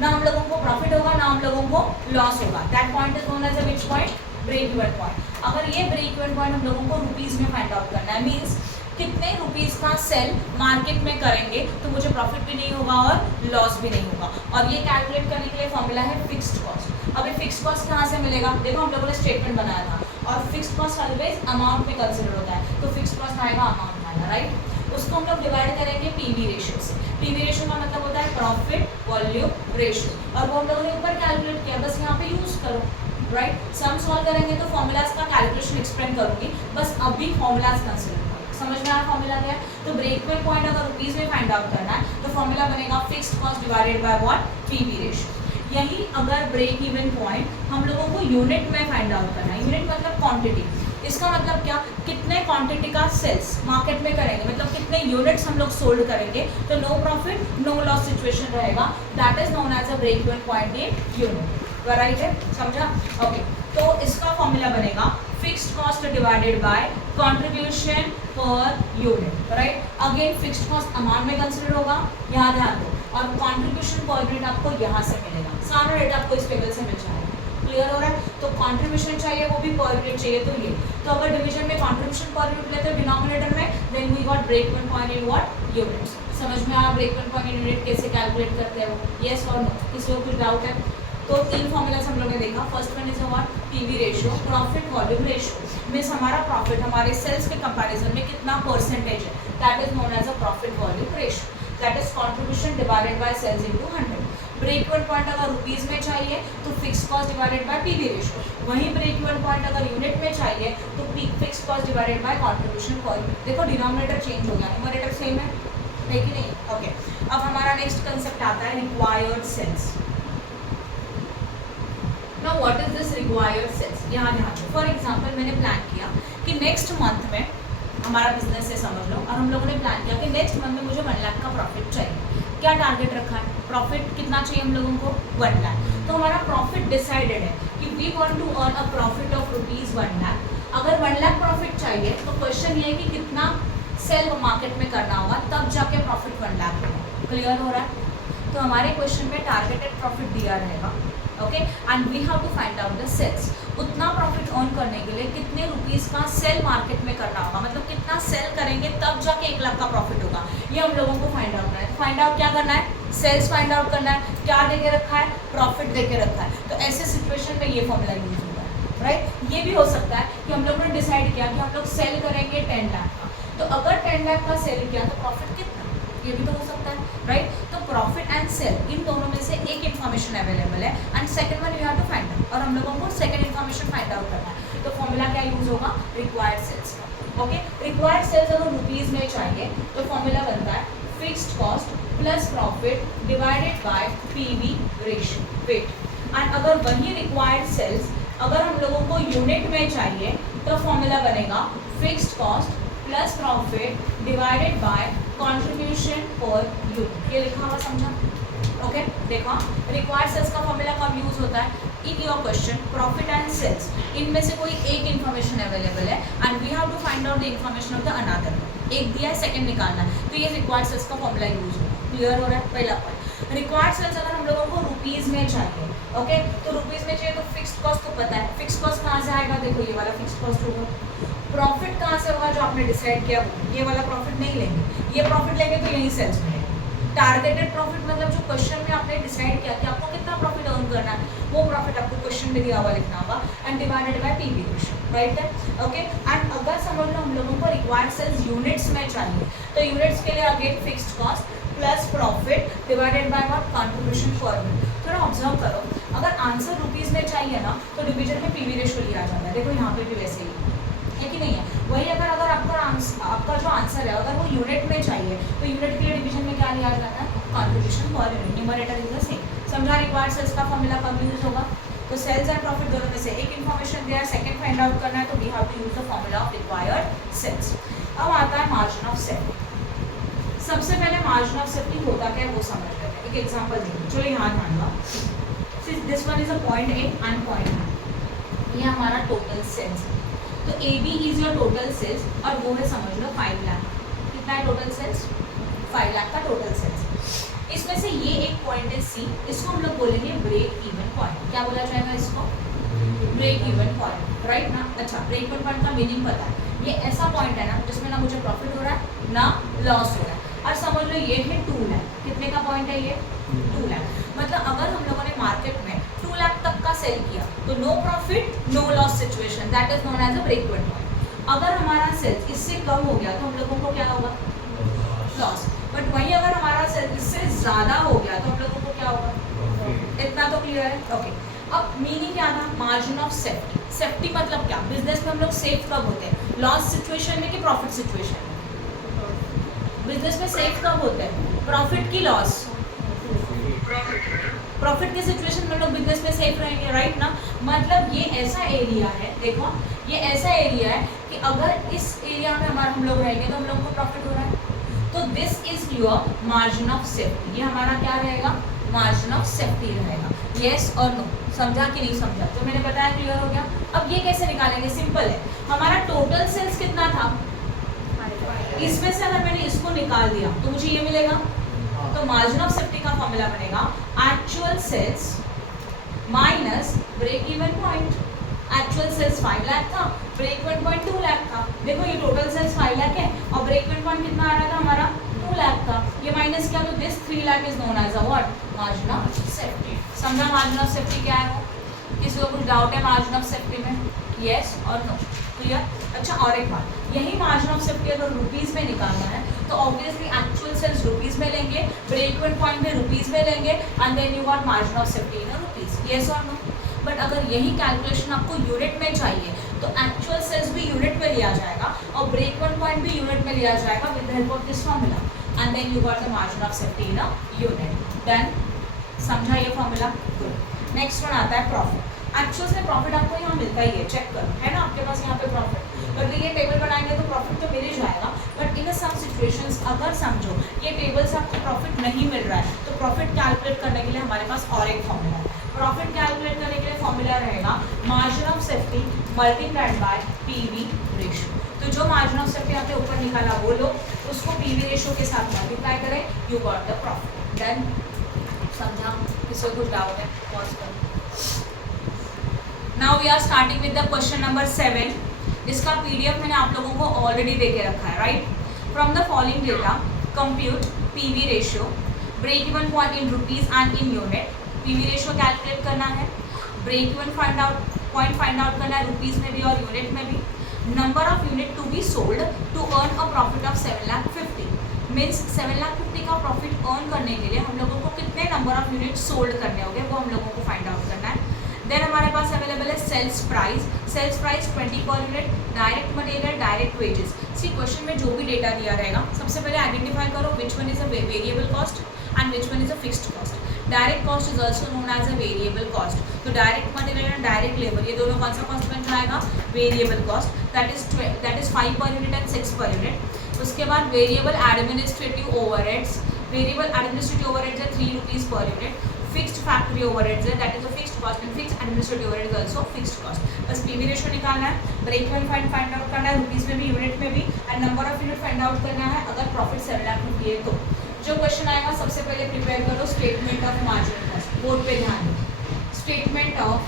ना हम लोगों को प्रॉफिट होगा ना हम लोगों को लॉस होगा, that point is known as a which point, break even point. अगर ये ब्रेक इवन पॉइंट हम लोगों को रुपीज में फाइंड आउट करना है, मीन्स कितने रुपीस का सेल मार्केट में करेंगे तो मुझे प्रॉफिट भी नहीं होगा और लॉस भी नहीं होगा, और ये कैलकुलेट करने के लिए फॉर्मूला है फिक्स्ड कॉस्ट। अभी फिक्स्ड कॉस्ट कहाँ से मिलेगा, देखो हम लोगों ने स्टेटमेंट बनाया था, और फिक्स्ड कॉस्ट ऑलवेज अमाउंट में कंसिडर होता है, तो फिक्स्ड कॉस्ट आएगा अमाउंट आएगा, राइट। उसको हम लोग डिवाइड करेंगे पीवी रेशियो से। पीवी रेशियो का मतलब होता है प्रॉफिट वॉल्यूम रेशियो, और वो हम लोगों ने ऊपर कैलकुलेट किया, बस यहाँ पे यूज करो, राइट। सम सॉल्व करेंगे तो फॉर्मूलाज का कैलकुलेशन एक्सप्लेन करूंगी, बस अभी फॉर्मूलाज कंसिडर करो। समझ में आया फॉर्मूला क्या है। तो ब्रेक इवन पॉइंट अगर रुपीज में फाइंड आउट करना है तो फॉर्मूला बनेगा fixed cost divided by what, PV ratio. यही अगर ब्रेक इवन पॉइंट हम लोगों को यूनिट में फाइंड आउट करना है, यूनिट मतलब क्वांटिटी, इसका मतलब क्या, कितने क्वांटिटी का सेल्स मार्केट में करेंगे, मतलब कितने यूनिट्स हम लोग सोल्ड करेंगे, तो no profit no loss situation रहेगा, that is known as a break even point in unit, right है, समझा। ओके, तो इसका फॉर्मूला बनेगा fixed cost divided by contribution per unit, right. Again fixed cost amount में consider होगा, यहाँ ध्यान दो, और कंट्रीब्यूशन पर यूनिट आपको यहाँ से मिलेगा, सारा रेट आपको इस टेबल से मिल जाएगा। क्लियर हो रहा है। तो कंट्रीब्यूशन चाहिए वो भी पर यूनिट चाहिए, तो ये, तो अगर डिवीजन में कंट्रीब्यूशन पर यूनिट लेते हो डिनोमिनेटर में, then we got break even point in what, units. समझ में आया break even point in unit कैसे कैलकुलेट करते हो, यस और नो, किसी को कुछ डाउट है। तो तीन फॉर्मूलाज हम लोगों ने देखा, first one is what, PV ratio, profit volume ratio, means हमारा प्रॉफिट हमारे सेल्स के कंपैरिजन में कितना परसेंटेज है, that is known as a profit volume ratio, that is contribution divided by sales into 100। Break even point अगर rupees में चाहिए तो fix cost divided by PV ratio, वहीं ब्रेक इवन पॉइंट अगर यूनिट में चाहिए तो fix cost divided by contribution per unit. देखो डिनोमिनेटर चेंज हो गया, न्यूमरेटर सेम है कि नहीं, ओके। अब हमारा नेक्स्ट कंसेप्ट आता है required sales. Now what is this required sales? यहाँ ध्यान दो। फॉर एग्जांपल मैंने प्लान किया कि नेक्स्ट मंथ में हमारा बिजनेस है समझ लो, और हम लोगों ने प्लान किया कि नेक्स्ट मंथ में मुझे 1 लाख का प्रॉफिट चाहिए। क्या टारगेट रखा है? प्रॉफिट कितना चाहिए हम लोगों को? 1 लाख। तो हमारा प्रॉफिट डिसाइडेड है कि we want to earn a profit of ₹1 lakh. अगर 1 लाख प्रॉफिट चाहिए तो क्वेश्चन ये है कि कितना सेल मार्केट में करना होगा, तब जाके प्रॉफिट 1 लाख होगा। क्लियर हो रहा है? तो हमारे क्वेश्चन में टारगेटेड प्रॉफिट दिया रहेगा, okay, and we have to find out the sales. उतना प्रॉफिट अर्न करने के लिए कितने रुपीस का सेल मार्केट में करना होगा, मतलब कितना सेल करेंगे तब जाके 1 लाख का प्रॉफिट होगा, ये हम लोगों को फाइंड आउट करना है। फाइंड आउट क्या करना है? सेल्स फाइंड आउट करना है। क्या दे के रखा है? प्रॉफिट दे के रखा है। तो ऐसे सिचुएशन में ये फॉर्मूला यूज होगा, राइट। ये भी हो सकता है कि हम लोगों ने डिसाइड किया कि हम लोग सेल करेंगे 10 लाख का, तो अगर 10 लाख का सेल किया तो प्रॉफिट कितना, ये भी तो हो सकता है, राइट। तो प्रॉफिट एंड सेल इन दोनों में से एक इन्फॉर्मेशन अवेलेबल है, and second one we have to find out, और हम लोगों को सेकंड इन्फॉर्मेशन फाइंड आउट करना है। तो फॉर्मूला क्या यूज होगा? रिक्वायर्ड सेल्स का, ओके। रिक्वायर्ड सेल्स अगर रुपीज में चाहिए तो फॉर्मूला बनता है fixed cost plus profit divided by PV ratio, wait. And अगर वही रिक्वायर्ड सेल्स अगर हम लोगों को यूनिट में चाहिए तो फॉर्मूला बनेगा fixed cost plus profit divided by contribution per unit. ये लिखा हुआ समझा? ओके, देखो रिक्वायर्ड सेल्स का फॉर्मूला कब यूज होता है? In your question profit and sales, इनमें से कोई एक इन्फॉर्मेशन अवेलेबल है and we have to find out the information of the another. एक दिया है, सेकंड निकालना है, तो ये रिक्वायर्ड सेल्स का फॉर्मूला यूज होगा। क्लियर हो रहा है? पहला पॉइंट। रिक्वायर्ड सेल्स अगर हम लोगों को रुपीज में चाहिए, ओके, तो रुपीज में चाहिए तो फिक्स्ड कॉस्ट तो पता है, फिक्स्ड कॉस्ट कहाँ से आएगा? देखो ये वाला फिक्स्ड कॉस्ट होगा। प्रॉफिट कहाँ से होगा? जो आपने डिसाइड किया वो, ये वाला प्रॉफिट नहीं लेंगे, ये प्रॉफिट लेंगे तो यही सेल्स मिलेगा। टारगेटेड प्रॉफिट मतलब जो क्वेश्चन में आपने डिसाइड किया कि आपको कितना प्रॉफिट अर्न करना है, वो प्रॉफिट आपको क्वेश्चन में दिया हुआ लिखना होगा, and divided by PV ratio, right है, ओके। एंड अगर समझ लो हम लोगों को रिक्वायर्ड सेल्स यूनिट्स में चाहिए, तो यूनिट्स के लिए again fixed cost plus profit divided by what? Contribution per unit. थोड़ा ऑब्जर्व करो, अगर आंसर रुपीज में चाहिए ना तो डिवीजन में पीवी रेशियो लिया जाता है। देखो यहाँ पे भी वैसे ही है कि नहीं है? वही अगर आपका जो आंसर है अगर वो यूनिट में चाहिए तो यूनिट के लिए डिवीजन में क्या लिया जाता है? Contribution per unit. Numerator is the same. समझा? रिक्वायर्ड सेल्स का फॉर्मूला कब यूज होगा? तो सेल्स एंड प्रॉफिट दोनों में से एक इन्फॉर्मेशन दिया है, सेकंड फाइंड आउट करना है, तो we have to use the formula of required sales. अब आता है मार्जिन ऑफ सेफ्टी। सबसे पहले मार्जिन ऑफ सेफ्टी होता क्या है वो समझ लेते हैं। एक एग्जांपल देखो, चलो यहाँ ध्यान दो। This one is a point A and point B. ये हमारा टोटल सेल्स है, तो A B is your total sales, और वो है समझ लो 5 लाख। कितना है टोटल सेल्स? 5 लाख का टोटल सेल्स। इसमें से ये एक पॉइंट है सी, इसको हम लोग बोलेंगे ब्रेक इवन पॉइंट। क्या बोला जाएगा इसको? ब्रेक इवन पॉइंट, राइट ना? अच्छा, ब्रेक इवन पॉइंट का मीनिंग पता है, ये ऐसा पॉइंट है ना जिसमें ना मुझे प्रॉफिट हो रहा है ना लॉस हो रहा है। और समझ लो ये है 2 लाख। कितने का पॉइंट है ये? 2 लाख। मतलब अगर हम लोगों ने मार्केट में 2 लाख तक का सेल किया तो no profit no loss situation, that is known as a break even point. अगर हमारा सेल इससे कम हो गया तो हम लोगों को क्या होगा? लॉस। बट वहीं अगर हमारा सेल इससे ज़्यादा हो गया तो हम लोगों को क्या होगा? इतना तो क्लियर है, ओके। अब मीनिंग क्या था? Margin of safety. सेफ्टी मतलब क्या? बिजनेस में हम लोग सेफ कब होते हैं? लॉस सिचुएशन में कि प्रॉफिट सिचुएशन में? बिजनेस में सेफ कब होते हैं? प्रॉफिट की लॉस? प्रॉफिट की सिचुएशन में लोग बिजनेस में सेफ रहेंगे, राइट ना? मतलब ये ऐसा एरिया है, देखो ये ऐसा एरिया है कि अगर इस एरिया में हम लोग रहेंगे तो हम लोगों को प्रॉफिट हो रहा है, तो this is your margin of safety. ये हमारा क्या रहेगा? मार्जिन ऑफ सेफ्टी रहेगा। येस और नो? समझा कि नहीं समझा? जो मैंने बताया क्लियर हो गया? अब ये कैसे निकालेंगे? सिंपल है, हमारा टोटल सेल्स कितना था? इसमें से अगर मैंने इसको निकाल दिया तो मुझे ये मिलेगा, तो मार्जिन ऑफ सेफ्टी का फॉर्मूला बनेगा actual sales minus break even point. Actual sales 5 lakh था, ब्रेक इवन पॉइंट 2 लाख था। देखो ये टोटल सेल्स 5 लाख है और ब्रेक इवन पॉइंट कितना आ रहा था हमारा? 2 लाख था। ये माइनस किया तो this 3 lakh is known as a what? Margin of safety. समझा मार्जिन ऑफ सेफ्टी क्या है? किसी को कुछ डाउट है मार्जिन ऑफ सेफ्टी में? येस और नो? क्लियर? अच्छा, और एक बात, यही मार्जिन ऑफ सेफ्टी अगर रुपीस में निकालना है तो ऑब्वियसली एक्चुअल सेल्स रुपीस में लेंगे, ब्रेक इवन पॉइंट भी रुपीस में लेंगे, and then you got margin of safety in rupees. Yes और नो? बट अगर यही कैलकुलेशन आपको यूनिट में चाहिए तो एक्चुअल सेल्स भी यूनिट में लिया जाएगा और ब्रेक इवन पॉइंट भी यूनिट में लिया जाएगा with the help of this formula. and then you got the margin of safety in a unit. Then समझा ये फॉर्मूला? गुड. नेक्स्ट वन आता है प्रॉफिट. एक्चुअल में प्रॉफिट आपको यहाँ मिलता ही है, चेक करो, है ना आपके पास यहाँ पे प्रॉफिट. बट ये टेबल बनाएंगे तो प्रॉफिट तो मिल ही जाएगा. बट इन सम सिचुएशंस अगर समझो ये टेबल से आपको प्रॉफिट नहीं मिल रहा है तो प्रॉफिट कैलकुलेट करने के लिए हमारे पास और एक फॉर्मूला है. प्रॉफिट कैलकुलेट करने के लिए फॉर्मूला रहेगा margin of safety multiplied by PV ratio. तो जो मार्जिन ऑफ सेफ्टी आपके ऊपर निकाला वो लो, उसको पीवी रेशियो के साथ मल्टीप्लाई करें, you got the profit. Then समझा? किसी को कुछ डाउट है? पॉज करो. Now we are starting with the question number 7. इसका पीडीएफ मैंने आप लोगों को ऑलरेडी दे के रखा है, right? From the following data compute PV ratio, break even point in rupees and in unit. PV ratio calculate करना है, break even point find out करना है रुपीज में भी और यूनिट में भी. Number of unit to be sold to earn a profit of 7,50,000. Means 7,50,000 का प्रॉफिट अर्न करने के लिए हम लोगों को कितने नंबर ऑफ यूनिट सोल्ड करने होंगे वो हम लोगों को फाइंड आउट करना है. देन हमारे पास अवेलेबल है sales price. Sales price 20 per unit, direct material, direct wages. See question में जो भी डेटा दिया रहेगा सबसे पहले आइडेंटिफाई करो which one is a variable cost and which one is a fixed cost. Direct cost is also known as a variable cost. तो direct material and direct labour ये दोनों कौन सा कॉस्ट बन जाएगा? Variable cost. दैट इज 5 पर unit and 6 पर unit. उसके बाद variable administrative overheads. Variable administrative overheads है 3 rupees per unit. Fixed factory overheads है, that is a fixed cost, and fixed administrative overhead is also fixed cost. बस PV ratio निकालना है, break even find out करना है rupees में भी unit में भी, and number of unit find out करना है अगर प्रॉफिट 7,50,000 है तो. जो क्वेश्चन आएगा सबसे पहले प्रिपेयर करो statement of marginal cost. Board पे ध्यान दो. स्टेटमेंट ऑफ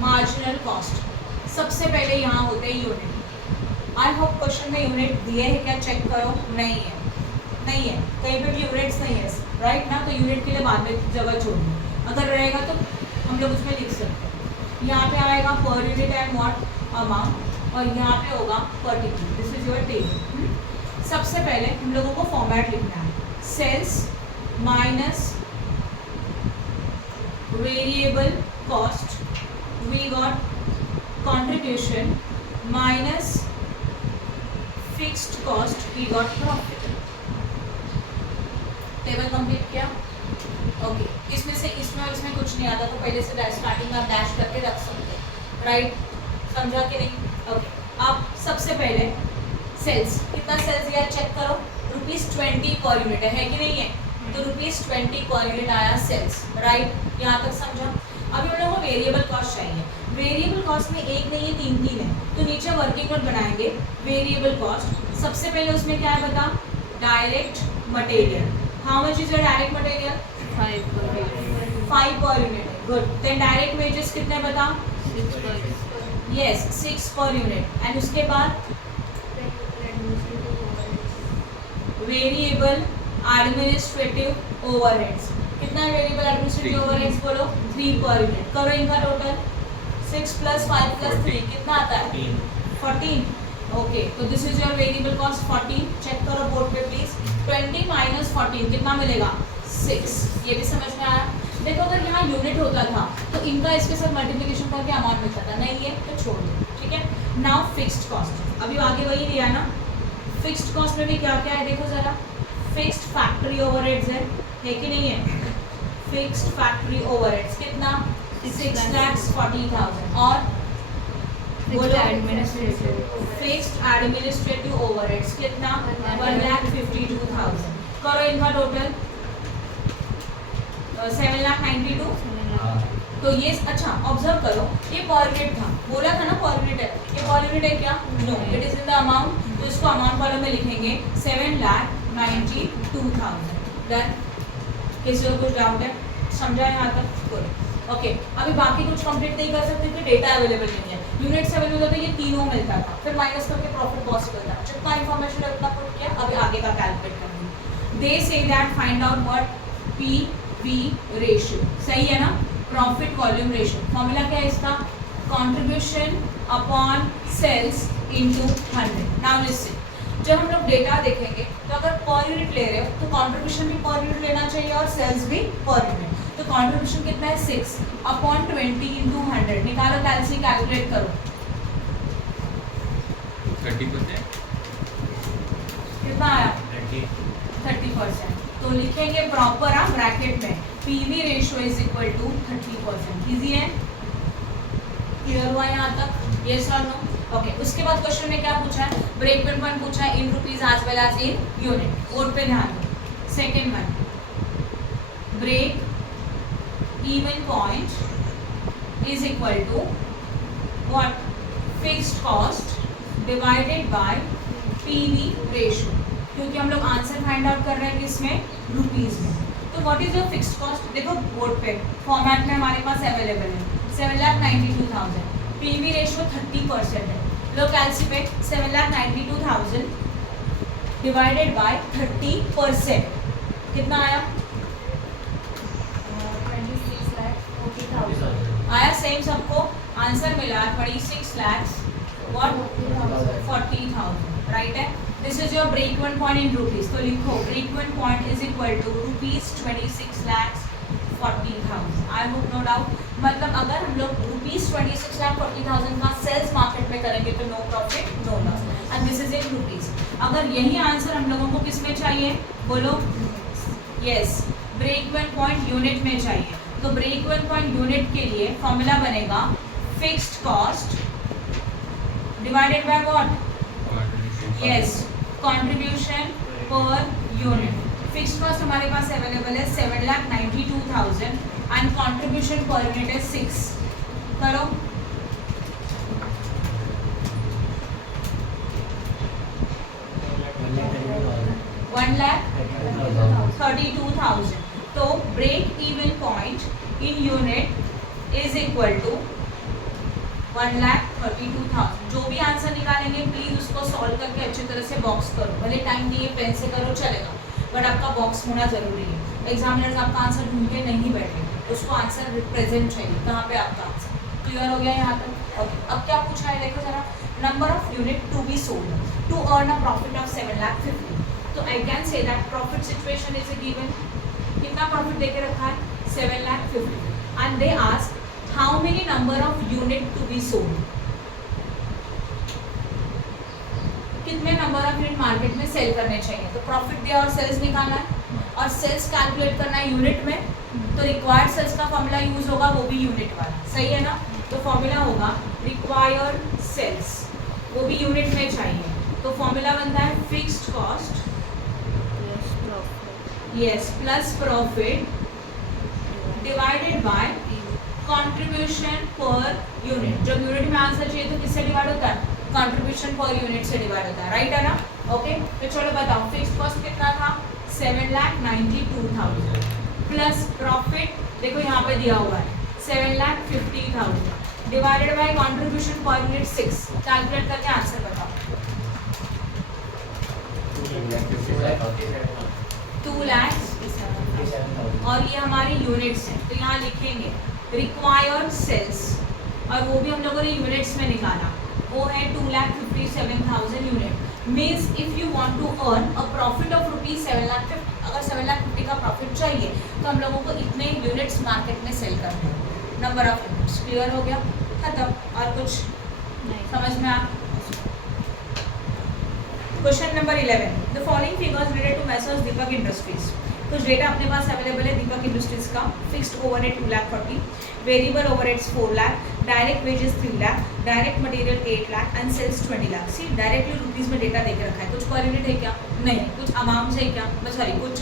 मार्जिनल कॉस्ट सबसे पहले यहाँ होते हैं यूनिट. आई होप क्वेश्चन में यूनिट दिए हैं क्या? चेक करो. नहीं है, नहीं है, कहीं पे भी यूनिट्स नहीं है, राइट ना? तो यूनिट के लिए बाद में जगह छोड़नी, अगर रहेगा तो हम लोग उसमें लिख सकते हैं. यहाँ पे आएगा पर यूनिट एंड व्हाट अमाउंट, और यहाँ पे होगा particular. This is your table. सबसे पहले हम लोगों को फॉर्मेट लिखना है. Sales minus variable cost, we got contribution minus fixed cost, we got profit. Table complete किया? ओके. इसमें से इसमें और इसमें कुछ नहीं आता तो पहले से स्टार्टिंग में आप डैश करके रख सकते हैं, राइट? समझा कि नहीं? ओके. अब सबसे पहले सेल्स, कितना सेल्स दिया चेक करो. ₹20 पर यूनिट है कि नहीं है? तो ₹20 पर यूनिट आया सेल्स, राइट? यहाँ तक समझा? अभी हम लोगों को वेरिएबल कॉस्ट चाहिए. वेरिएबल कॉस्ट में एक नहीं है, तीन है. तो नीचे वर्किंग नोट बनाएंगे. वेरिएबल कॉस्ट सबसे पहले उसमें क्या है बता? Direct material. How much is your direct material? 5 पर यूनिट है. गुड. देन डायरेक्ट वेजेस कितने बता? 6 पर यूनिट. एंड उसके बाद वेरिएबल एडमिनिस्ट्रेटिव ओवरहेड्स. कितना है वेरिएबल एडमिनिस्ट्रेटिव ओवरहेड्स बोलो? 3 पर यूनिट. करो इनका टोटल. 6 + 5 + 3 कितना आता है? 14. ओके. तो this is your variable cost 14. Check करो बोर्ड पे प्लीज. 20 - 14 कितना मिलेगा? 6. ये भी समझ में आया? देखो अगर यहाँ यूनिट होता था तो इनका इसके साथ मल्टीप्लिकेशन करके अमाउंट मिलता था. नहीं है तो छोड़ दो, ठीक है? Now fixed cost. अभी आगे वही दिया ना. फिक्स्ड कॉस्ट में भी क्या क्या है देखो जरा. फिक्स्ड फैक्ट्री ओवरहेड्स है कि नहीं है? फिक्स्ड फैक्ट्री ओवरहेड्स कितना? 6,40,000. और फिक्स्ड एडमिनिस्ट्रेटिव ओवरहेड्स कितना? 1,52,000. करो इनका टोटल. 7,92,000. तो ये अच्छा ऑब्जर्व करो, ये पर यूनिट था, बोला था ना पर यूनिट है. ये पर यूनिट है क्या? No, it is in the amount. तो इसको अमाउंट कॉलम में लिखेंगे 7,92,000. डन. किसी को कुछ डाउट है? समझा यहाँ तक? गुड. ओके. अभी बाकी कुछ कंप्लीट नहीं कर सकते क्योंकि डेटा अवेलेबल नहीं है. यूनिट्स अवेलेबल होते ये तीनों मिलता था, फिर माइनस करके प्रॉफिट पॉसिबल था. जितना इन्फॉर्मेशन है उतना पुट किया. अभी आगे का कैलकुलेट करेंगे. They say that find out what PV ratio. सही है ना? Profit volume ratio. फॉर्मूला क्या है इसका? Contribution upon sales into 100. Now listen, जब हम लोग डेटा देखेंगे तो अगर पर यूनिट ले रहे हो तो कंट्रीब्यूशन भी पर यूनिट लेना चाहिए और सेल्स भी पर यूनिट. तो कंट्रीब्यूशन कितना है? 6 अपॉन 20 इंटू 100. निकालो कैलसी, कैलकुलेट करो. 30%. कितना आया 30%। तो लिखेंगे प्रॉपर ब्रैकेट में PV ratio is equal to 30%। Easy है, क्लियर हुआ यहाँ तक? यस और नो? ओके। उसके बाद क्वेश्चन में क्या पूछा है, ब्रेक इवन पॉइंट पूछा है in rupees as well as in unit. Board पे ध्यान दो। Second one, break even point is equal to what, fixed cost divided by PV ratio, क्योंकि हम लोग आंसर फाइंड आउट कर रहे हैं किसमें, रुपीज में। तो what is your fixed cost, देखो बोर्ड पे फॉर्मेट में हमारे पास अवेलेबल है 7,92,000, पीवी रेशियो 30% है। लो कैलकुलेट 7,92,000 डिवाइडेड बाय 30%, कितना आया? 26,40,000 आया सेम सबको, आंसर मिला 26 lakhs what 40,000, राइट है। This is your break even point in rupees. तो लिखो break even point is equal to rupees 26,40,000। I hope no doubt. मतलब अगर हम लोग रुपीज 26,40,000 का सेल्स मार्केट में करेंगे तो no profit no loss, and this is in rupees. अगर यही आंसर हम लोगों को किस में चाहिए, बोलो? Yes, break even point unit में चाहिए। तो ब्रेक इवन पॉइंट यूनिट के लिए फॉर्मूला बनेगा fixed cost divided by what, yes, contribution per unit. Fixed cost हमारे पास अवेलेबल है 7,92,000 एंड कंट्रीब्यूशन पर यूनिट है 6। करो, वन लाख 32,000। तो break even point in unit is equal to 1,32,000। जो भी आंसर निकालेंगे प्लीज उसको सॉल्व करके अच्छी तरह से बॉक्स करो, भले टाइम दिए पेन से करो चलेगा, बट आपका बॉक्स होना जरूरी है। एग्जामिनर्स आपका आंसर ढूंढ के नहीं बैठे, उसको आंसर रिप्रेजेंट चाहिए कहाँ पे आपका आंसर। क्लियर हो गया यहाँ तक? ओके। अब क्या पूछा है देखो जरा, number of unit to be sold to earn a profit of 7,50,000। तो I can say that profit situation is a given. कितना प्रॉफिट देके रखा है, 7,50,000, and they ask how many number of unit to be sold, कितने number of unit market में sale करने चाहिए। तो प्रॉफिट दिया और सेल्स निकालना है, और सेल्स कैलकुलेट करना है यूनिट में, तो रिक्वायर्ड सेल्स का फॉर्मूला यूज होगा वो भी यूनिट वाला, सही है ना। तो फॉर्मूला होगा रिक्वायर्ड सेल्स, वो भी यूनिट में चाहिए। तो फॉर्मूला बनता है fixed cost yes plus profit divided by contribution per unit. जब यूनिट में आंसर चाहिए तो किससे डिवाइड होता है, कंट्रीब्यूशन पर यूनिट से डिवाइड होता है, राइट है ना। ओके, तो चलो बताओ फिक्स्ड कॉस्ट कितना था, 7,92,000 प्लस प्रॉफिट देखो यहाँ पे दिया हुआ है 7,50,000 divided by contribution per unit 6। Calculate करके आंसर बताओ। 2 लाख और ये हमारी यूनिट्स हैं, तो यहाँ लिखेंगे रिक्वायर्ड सेल्स, और वो भी हम लोगों ने यूनिट्स में निकाला, वो है 2,57,000 unit. Means if you want to earn a profit of rupees 7,50,000, अगर 7,50,000 का प्रॉफिट चाहिए तो हम लोगों को इतने यूनिट्स मार्केट में सेल करने हैं, नंबर ऑफ यूनिट्स। क्लियर हो गया, खत्म। और कुछ समझ में आ? Question number 11, the following figures related to messrs Deepak industries. कुछ डेटा अपने पास अवेलेबल है दीपक इंडस्ट्रीज का। Fixed overhead 2,40,000, variable overheads 4 lakh, direct wages 3 lakh, direct material 8 lakh and sales 20 lakh. See directly rupees में डेटा देके रखा है, कुछ पर यूनिट है क्या, नहीं। कुछ अमाउंट है क्या, सॉरी कुछ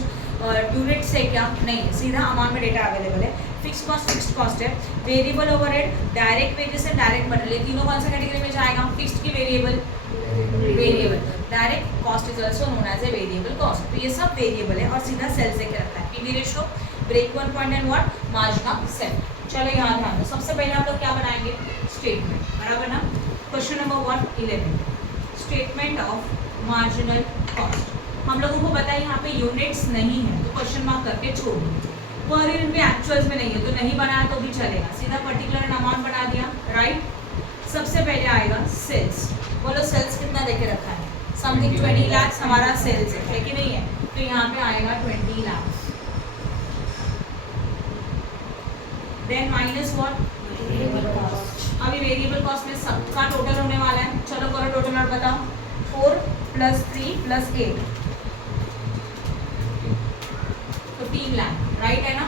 यूनिट्स है क्या, नहीं है। सीधा अमाउंट में डेटा अवेलेबल है। फिक्स्ड कॉस्ट है, वेरिएबल ओवरहेड, डायरेक्ट वेजेस है, डायरेक्ट मटेरियल, तीनों कौन सा कैटेगरी में जाएगा, फिक्स्ड की variable, variable. Direct cost is also known as a variable cost. तो ये सब वेरिएबल है और सीधा सेल्स देके रखा है। PV ratio, break even point and what, margin of sale. चलो यहाँ ध्यान दो, सबसे पहले आप लोग क्या बनाएंगे, स्टेटमेंट, बराबर ना। Question number 11, statement of marginal cost. हम लोगों को पता है यहाँ पे यूनिट्स नहीं है, तो क्वेश्चन मार्क करके छोड़ दो। पर यूनिट में एक्चुअल्स में नहीं है, तो नहीं बनाया तो भी चलेगा, सीधा पर्टिकुलर अमाउंट बना दिया, राइट। सबसे पहले आएगा सेल्स। बोलो सेल्स कितना देके रखा है, समथिंग 20 लाख हमारा सेल्स है कि नहीं है, तो यहाँ पे आएगा 20 लाख। देन माइनस व्हाट, अभी वेरिएबल कॉस्ट में सबका टोटल होने वाला है। चलो करो टोटल और बताओ। 4 + 3 + 8 लाख, राइट है ना।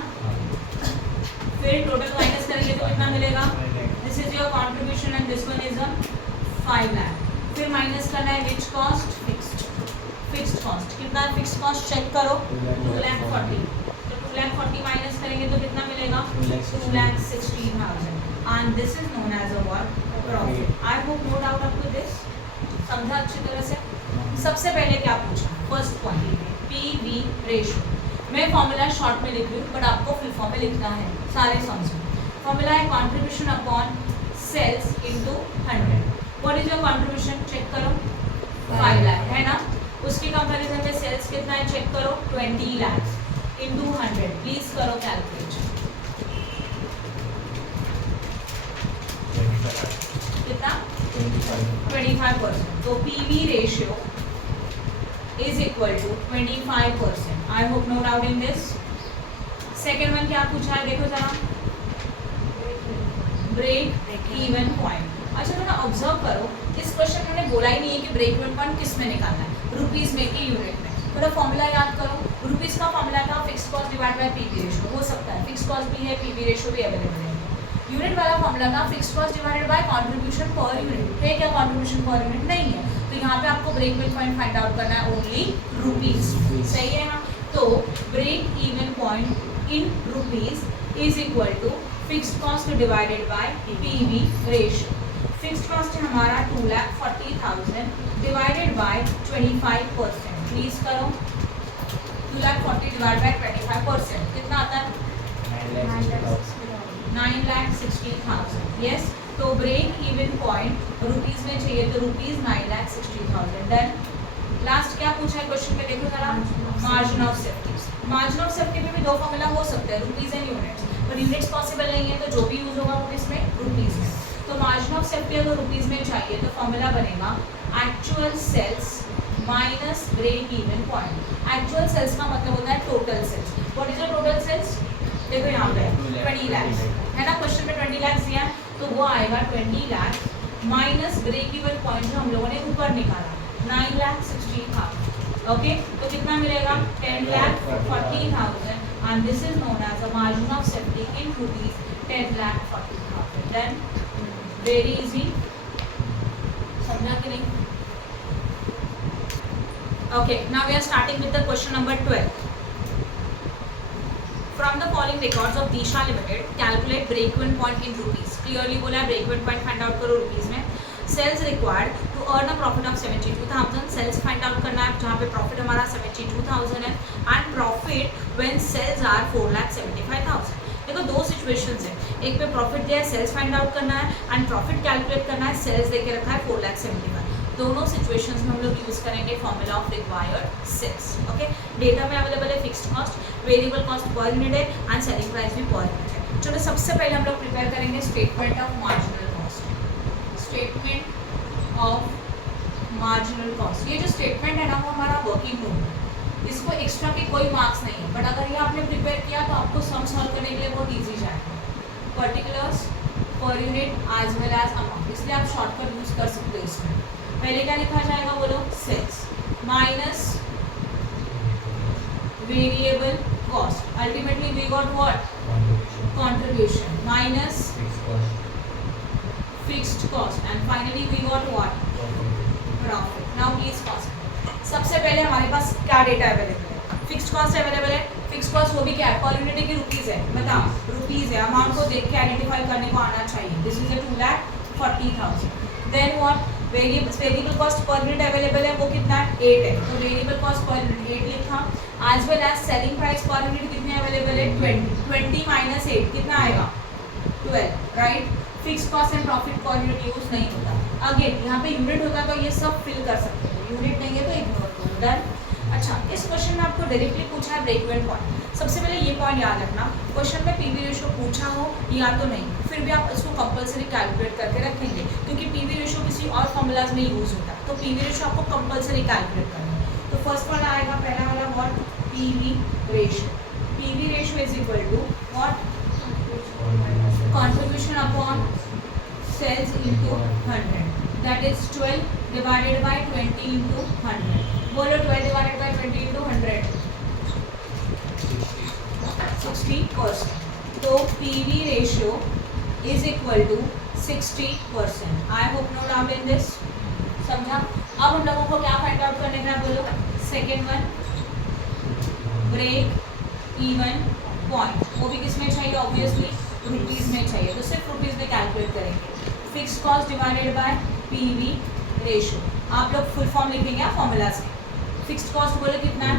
फिर टोटल माइनस करेंगे तो कितना मिलेगा, this is your contribution and this one is 5 lakh. फिर माइनस करना है विच कॉस्ट, फिक्स्ड कॉस्ट। कितना है फिक्स्ड कॉस्ट चेक करो, 2,40,000। तो 2,40,000 माइनस करेंगे तो कितना मिलेगा, 2,16,000 and this is known as a what, profit. I hope no doubt up to this, समझा अच्छी तरह से। सबसे पहले क्या पूछा, फर्स्ट पॉइंट पीवी रेशियो। मैं फॉर्मूला शॉर्ट में लिख रही हूँ बट आपको फुल फॉर्म में लिखना है सारे सम्स में। फॉर्मूला है contribution upon sales into 100। What is your contribution check करो, 5 लाख है ना। उसके कंपैरिजन में सेल्स कितना है चेक करो, 20 लाख इनटू 100। प्लीज करो कैलकुलेट, कितना, 25%। तो PV ratio is equal to 25%. I hope no doubt in this. Second one क्या पूछा है देखो जरा, ब्रेक इवन पॉइंट। अच्छा थोड़ा ऑब्जर्व करो, इस क्वेश्चन में बोला ही नहीं है कि ब्रेक इवन पॉइंट किस में निकालना है, रुपीस में कि यूनिट में। थोड़ा फॉर्मूला याद करो, रुपीस का फॉर्मूला था fix cost divide by PV ratio. हो सकता है फिक्स कॉस्ट भी है, पीवी रेशियो भी अवेलेबल है। यूनिट वाला फॉर्मूला था fix cost divided by contribution per unit. है क्या कंट्रीब्यूशन पर यूनिट, नहीं है। तो यहाँ पे आपको break even point find out करना है ओनली रुपीस, सही है ना। तो break even point in rupees is equal to fixed cost divided by PV ratio. Fixed cost है हमारा 2,40,000 डिवाइडेड बाय 25%। प्लीज करो, 2,40,000 डिवाइड बाय 25% कितना आता है, 9,60,000। यस, तो ब्रेक इवन पॉइंट रुपीस में चाहिए तो रुपीस 9,60,000। डन। लास्ट क्या पूछा है क्वेश्चन में देखो जरा, margin of safety. Margin of safety में भी दो फॉर्मूला हो सकते हैं, रुपीस एंड यूनिट्स, पर यूनिट्स पॉसिबल नहीं है तो जो भी यूज होगा वो किसमें, रुपीस में। तो मार्जिन ऑफ सेफ्टी अगर रुपीस में चाहिए तो फॉर्मूला बनेगा actual sales minus break even point. Actual sales का मतलब होता है total sales. What is the total sales, देखो यहाँ पे 20 लाख है ना, क्वेश्चन में 20 लाख दिया है तो वो आएगा 20 lakh minus break even point जो हम लोगों ने ऊपर निकाला 9,60,000। ओके, तो कितना मिलेगा, 10,40,000 and this is known as a margin of safety in rupees 10,40,000। Then very easy, समझा कि नहीं। Okay, now we are starting with the question number 12। From the following records of Disha Limited, calculate break-even point in rupees. Clearly बोला है break-even point find out करो rupees में। Sales required to earn a profit of 72,000. Sales find out करना है जहाँ पे profit हमारा 72,000 है and profit when sales are 4,75,000. देखो दो सिचुएशंस है, एक पे प्रॉफिट दिया है सेल्स फाइंड आउट करना है एंड प्रॉफिट कैलकुलेट करना है, सेल्स देके रखा है 4,75,000। दोनों सिचुएशंस में हम लोग यूज करेंगे formula of required sales. Okay, data में अवेलेबल है fixed cost, variable cost per unit है एंड सेलिंग प्राइस भी पर यूनिट है। चलो सबसे पहले हम लोग प्रिपेयर करेंगे statement of marginal cost. Statement of marginal cost, ये जो स्टेटमेंट है ना वो हमारा वर्किंग नोट है, इसको एक्स्ट्रा के कोई मार्क्स नहीं है, बट अगर ये आपने प्रिपेयर किया तो आपको सम सॉल्व करने के लिए बहुत ईजी जाएगा। Particulars per unit as well as amount, इसलिए आप शॉर्टकट यूज कर सकते हो। इसमें पहले क्या लिखा जाएगा बोलो, sales minus variable cost, ultimately we got what, contribution minus fixed cost and finally we got what, profit. Now please cost, सबसे पहले हमारे पास क्या डेटा अवेलेबल है, फिक्स्ड कॉस्ट अवेलेबल है। फिक्स्ड कॉस्ट वो भी क्या है, पर यूनिट की रुपीस है, बताओ रुपीस है, अमाउंट को देख के आइडेंटिफाई करने को आना चाहिए। This is 2,40,000। Then what, variable cost per unit available है, वो कितना है, 8 है, तो वेरिएबल कॉस्ट पर यूनिट 8 लिखा। As well as selling price per unit कितने अवेलेबल है, 20 माइनस 8 कितना आएगा, 12, right. Fix cost and profit per unit use नहीं होता। अगेन यहाँ पे यूनिट होता तो ये सब फिल कर सकते हैं, यूनिट नहीं है तो इग्नोर करो। डन। अच्छा, इस क्वेश्चन में आपको डायरेक्टली पूछा है ब्रेक इवन पॉइंट। सबसे पहले ये पॉइंट याद रखना, क्वेश्चन में पीवी रेशियो पूछा हो या तो नहीं, फिर भी आप इसको कंपलसरी कैलकुलेट करके रखेंगे क्योंकि पीवी रेशियो किसी और फॉर्मूलाज में यूज होता है, तो पीवी रेशियो आपको कंपलसरी कैलकुलेट करना है। तो फर्स्ट वाला आएगा, पहला वाला what, PV ratio. PV ratio is equal to what, contribution upon sales into 100, that is 12 divided by 20 into 100। बोलो 12 डिवाइडेड बाय 20 इनटू 100, 60%. तो PV ratio is equal to 60%. I hope no doubt in this. समझा? अब हम लोगों को क्या find out करने का है बोलो? Second one, break even point. वो भी किस में चाहिए? ऑब्वियसली रुपीज में चाहिए. तो सिर्फ रुपीज में कैलकुलेट करेंगे. Fixed cost divided by PV ratio. आप लोग फुल फॉर्म लिखेंगे फॉर्मूला से. फिक्स्ड कॉस्ट बोले कितना है?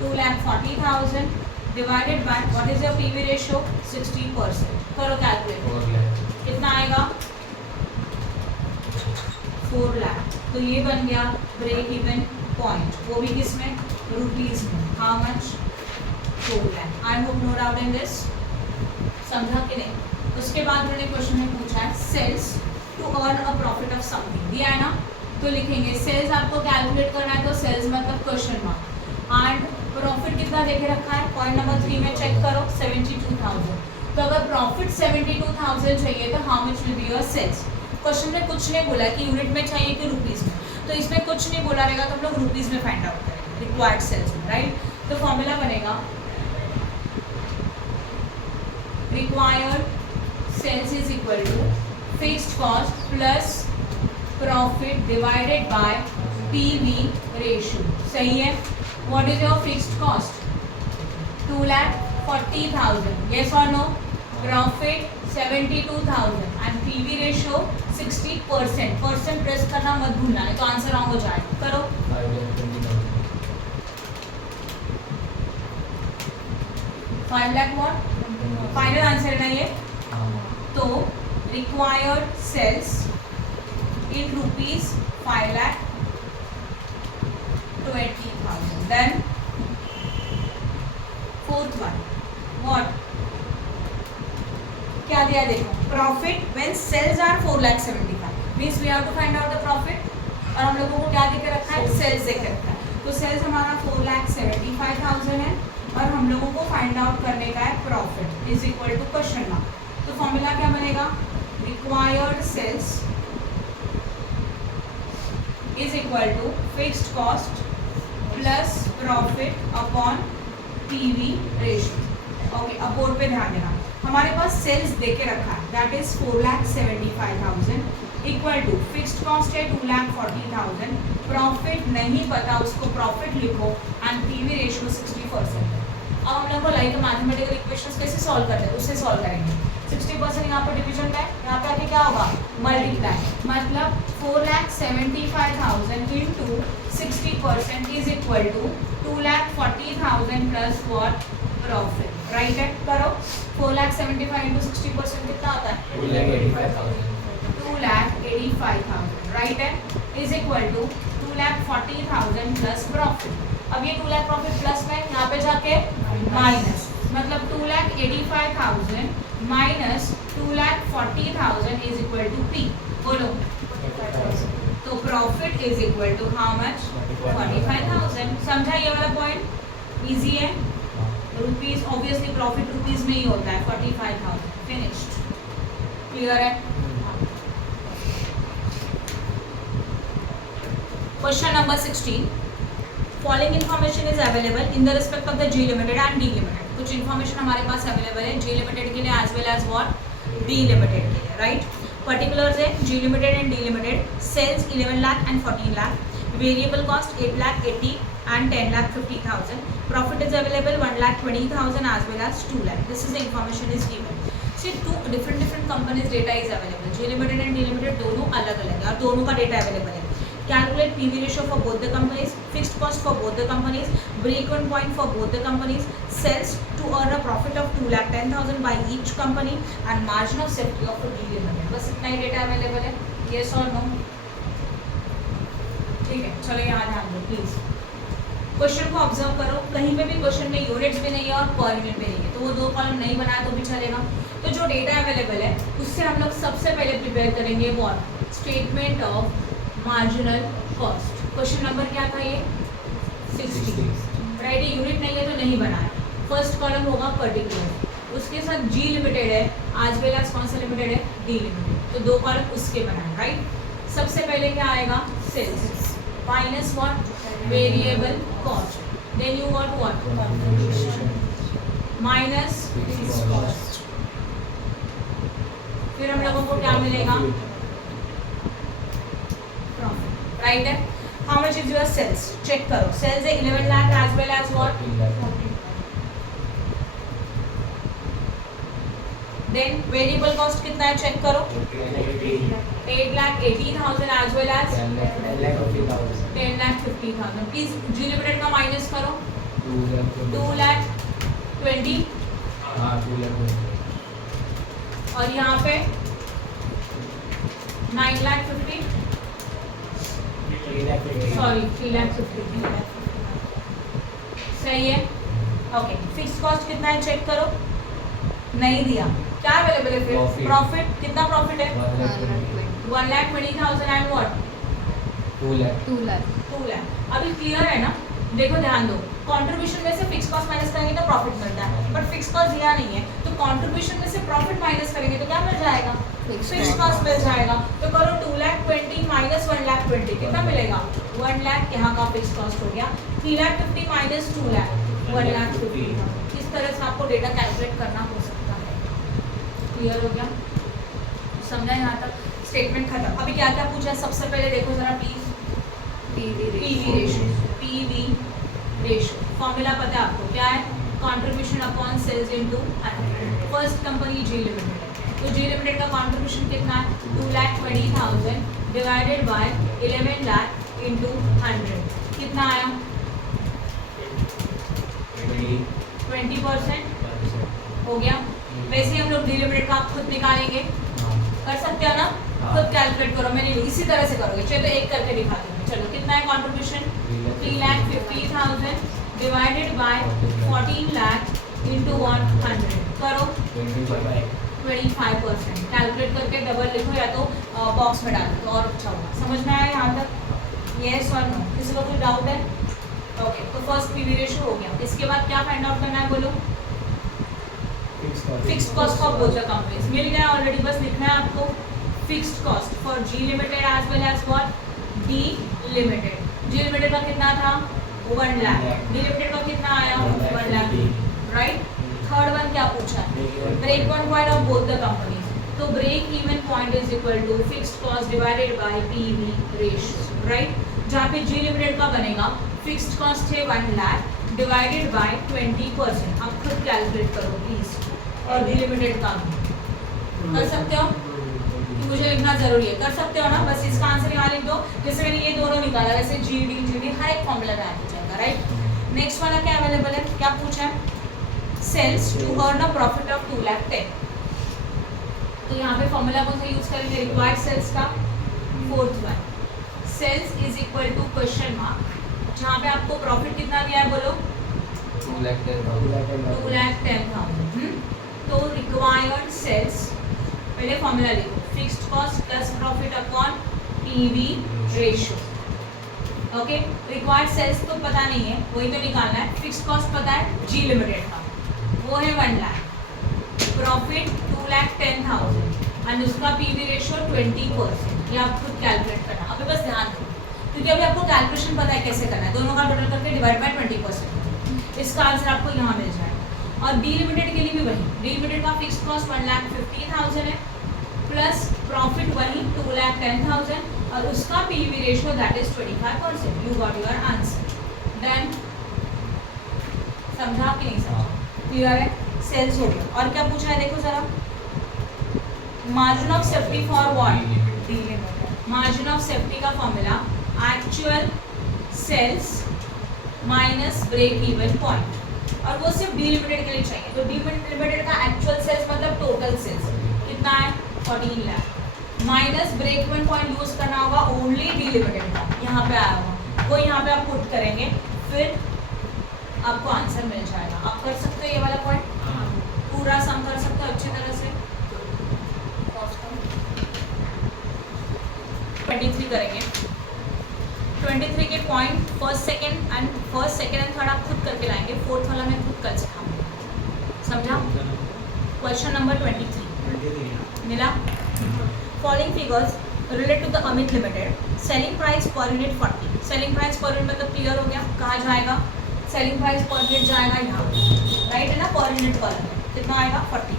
2,40,000 divided by what is your PV ratio? 60%. करो कैलकुलेट. कितना आएगा? 4 लाख. तो ये बन गया ब्रेक इवन पॉइंट. वो भी किस में? रुपीज में. How much? 4 lakh. I hope no doubt in this. समझा कि नहीं? उसके बाद उन्होंने क्वेश्चन में पूछा है sales to earn a profit of something. दिया है ना? तो लिखेंगे सेल्स आपको कैलकुलेट करना है. तो सेल्स मतलब क्वेश्चन मार्क. एंड प्रॉफिट कितना देके रखा है? पॉइंट नंबर 3 में चेक करो. 72,000. तो अगर प्रॉफिट 72,000 चाहिए तो how much will be your sales? Question में कुछ नहीं बोला कि यूनिट में चाहिए कि रुपीज में. तो इसमें कुछ नहीं बोला रहेगा तो हम लोग रुपीज में फाइंड आउट करेंगे रिक्वायर्ड सेल्स में. राइट? तो फॉर्मूला बनेगा required sales is equal to fixed cost plus profit divided by PV ratio. सही है? What is your fixed cost? 2,40,000. Yes और no? Profit 72,000 and PV ratio 60%. Percent press करना मत भूलना है तो आंसर रॉन्ग हो जाएगा. करो. 5 लाख व्हाट? फाइनल आंसर है ना ये? तो required sales in rupees 5,20,000. Then fourth one, what? क्या दिया देखो? Profit when sales are 4,75,000 means we have to find out the profit. और हम लोगों को क्या देके रखा है? सेल्स देके रखा है. तो सेल्स हमारा 4,75,000 है और हम लोगों को फाइंड आउट करने का है profit is equal to question mark. तो फॉर्मूला क्या बनेगा? Required sales is equal to fixed cost plus profit upon PV ratio. Okay, अब बोर्ड पे ध्यान देना. हमारे पास सेल्स देके रखा है that is 4,75,000 equal to fixed cost है 2,40,000. प्रॉफिट नहीं पता उसको प्रॉफिट लिखो एंड पीवी रेशियो 60% है. अब हम लोग को लाइक मैथमेटिकल इक्वेशंस कैसे सॉल्व करते हैं उससे सॉल्व करेंगे. 60% यहाँ पर डिवीजन का है. यहाँ पे आके क्या होगा? मल्टीप्लाई. मतलब 4,75,000 into 60% is equal to 2,40,000 plus what? Profit. Right है? करो. 4,75,000 इंटू 60% कितना आता है? 2,85,000. राइट है? Is equal to 2,40,000 plus profit. अब ये 2 लाख प्रॉफिट प्लस में यहाँ पे जाके माइनस. मतलब 2,85,000 minus 2,40,000 is equal to P. बोलो. तो profit is equal to how much? 45,000. समझा ये वाला पॉइंट? इजी है. रुपीज ऑब्वियसली प्रॉफिट रुपीज में ही होता है. 45,000. फिनिश्ड. क्लियर है? Question number 16. Following information is available in the respect of the G limited and D limited. कुछ इन्फॉर्मेशन हमारे पास अवेलेबल है जी लिमिटेड के लिए as well as what? D limited के लिए. राइट? पर्टिकुलर्स है G limited and D limited. Sales 11 lakh and 14 lakh. Variable cost 8,80,000 and 10,50,000. Profit is available 1,20,000 as well as 2 lakh. This is the information is given. See, two different companies data is available. J Limited and D Limited दोनों अलग अलग है और दोनों का data available है. Calculate PV ratio for both the companies, fixed cost for both the companies, break-even point for both the companies, sales to earn a profit of 2,10,000 by each company and margin of safety of D Limited. बस इतना ही data available है. Yes or no? ठीक है, चलो यहाँ ध्यान दो please. Question को ऑब्जर्व करो. कहीं पे भी क्वेश्चन में यूनिट्स भी नहीं है और पर यूनिट भी नहीं है तो वो 2 कॉलम नहीं बनाया तो भी चलेगा. तो जो डेटा अवेलेबल है उससे हम लोग सबसे पहले प्रिपेयर करेंगे what? Statement of marginal cost. Question number क्या था ये? 60. राइट? ये यूनिट नहीं है तो नहीं बनाया. फर्स्ट कॉलम होगा पर्टिकुलर. उसके साथ जी लिमिटेड है आज वेल एज कौन सा लिमिटेड है? D limited. तो 2 कॉलम उसके बनाए. राइट? सबसे पहले क्या आएगा? Sales minus what? Variable cost. Then you got what? minus मिलेगा? प्रॉफिट, राइट है। How much is your sales? Check करो, सेल्स है 11 lakh as well as what? Then variable cost कितना है चेक करो? 8,18,000 as well as 10,50,000। Please G limited का minus करो। 2,20,000 और यहाँ पे 9,50,000, सॉरी 3,50,000। सही है, ओके। फिक्स कॉस्ट कितना है चेक करो? नहीं दिया, क्या अवेलेबल है फिर? प्रॉफिट कितना प्रॉफिट है? 1,20,000 एंड व्हाट? 2 लाख। 2 लाख। अभी क्लियर है ना? देखो ध्यान दो, कंट्रीब्यूशन में से फिक्स कॉस्ट माइनस करेंगे तो प्रॉफिट मिलता है, बट फिक्स कॉस्ट दिया नहीं है तो कंट्रीब्यूशन में से प्रॉफिट माइनस करेंगे तो क्या मिल जाएगा? फिक्स कॉस्ट मिल जाएगा। तो करो 2,20,000 माइनस 1,20,000 कितना मिलेगा? 1 लाख यहाँ का फिक्स कॉस्ट हो गया। 3,50,000 माइनस 2 लाख 1,50,000। इस तरह से आपको डेटा कैलकुलेट करना हो सकता है। क्लियर हो गया? समझा यहाँ तक? स्टेटमेंट खत्म। अभी क्या क्या पूछा है सबसे पहले देखो जरा प्लीज। पीवी रेशियो फॉर्मूला पता है आपको क्या है? Contribution upon sales into 100। First company G limited है, तो जी लिमिटेड का कंट्रीब्यूशन कितना है? 2,20,000 डिवाइडेड बाय 11 लाख इनटू 100 कितना आया? 20% हो गया। वैसे हम लोग डी लिमिटेड का आप खुद निकालेंगे, कर सकते हो ना? खुद कैलकुलेट करो, मैंने इसी तरह से करोगे। चलो तो एक करके दिखा दूंगी। चलो कितना है contribution? 3,50,000 divided by 14 lakh into 100 करो 25%। कैलकुलेट करके डबल लिखो या तो बॉक्स में डाल दो तो और अच्छा होगा। समझ में आया यहाँ तक? यस और नो? किसी को कोई डाउट है? ओके, तो फर्स्ट पीवी रेशियो हो गया। इसके बाद क्या फाइंड आउट करना है बोलो? Fixed cost of both the companies मिल गया ऑलरेडी, बस लिखना है आपको fixed cost for G limited as well as what? D limited. G limited का कितना था? 1 लाख। डी लिमिटेड का कितना आया? 1 लाख, राइट। थर्ड वन क्या पूछा है? Break even point of both the companies. तो break even point is equal to fixed cost divided by PV ratio, right. जहाँ पे जी लिमिटेड का बनेगा फिक्स्ड कॉस्ट है 1 लाख डिवाइडेड बाय 20%। आप खुद कैलकुलेट करो प्लीज। और डी लिमिटेड का कर सकते हो कि मुझे लिखना जरूरी है? कर सकते हो ना? बस इसका आंसर यहाँ लिख दो। जैसे मैंने ये दोनों निकाला वैसे जी डी हर एक फॉर्मूला में आ जाएगा, राइट। नेक्स्ट वाला क्या अवेलेबल है? क्या पूछा है? Sales to earn a profit of 2,10,000। तो यहाँ पे फॉर्मूला कौन सा यूज करेंगे? रिक्वायर्ड सेल्स का fourth one. Sales is equal to question mark, जहाँ पे आपको प्रॉफिट कितना दिया है बोलो? 2,10,000। तो रिक्वायर्ड सेल्स, पहले फॉर्मूला लिखो, fixed cost plus profit upon PV ratio. Okay, required sales तो पता नहीं है, वही तो निकालना है। फिक्स्ड कॉस्ट पता है जी लिमिटेड का, वो है 1 लाख। प्रॉफिट 2,10,000 एंड उसका पीवी रेशियो 20%। ये आप खुद कैलकुलेट करना। अभी बस ध्यान दो, क्योंकि अभी आपको कैलकुलेशन पता है कैसे करना है। दोनों का टोटल करके डिवाइड बाय 20%। इसका आंसर आपको यहाँ मिल जाएगा। और डी लिमिटेड के लिए भी वही, डी लिमिटेड का फिक्स्ड कॉस्ट 1,50,000 है प्लस प्रॉफिट वही 2,10,000 और उसका PV ratio that is 25%। You got your answer. Then समझा कि नहीं समझा? क्लियर है? सेल्स हो गया। और क्या पूछा है देखो जरा? Margin of safety for what? D limited. Margin of safety का formula actual sales minus break even point, और वो सिर्फ डी लिमिटेड के लिए चाहिए। तो डी लिमिटेड का एक्चुअल सेल्स मतलब टोटल सेल्स कितना है? 14 lakh minus break even point use करना होगा ओनली डी लिमिटेड का, यहाँ पे आया होगा वो, यहाँ पे आप पुट करेंगे फिर आपको आंसर मिल जाएगा। आप कर सकते हो ये वाला पॉइंट, पूरा सम कर सकते हो अच्छी तरह से। 23 करेंगे। 23 के point first second and third आप खुद करके लाएंगे। फोर्थ वाला मैं खुद कल सिखाऊंगा। समझा? क्वेश्चन नंबर 23 मिला। Following figures relate to the Amit limited. Selling price per unit 40। Selling price per unit मतलब क्लियर हो गया, कहाँ जाएगा? सेलिंग प्राइस पर यूनिट जाएगा यहाँ, राइट है ना? पर यूनिट कॉलम में कितना आएगा? 40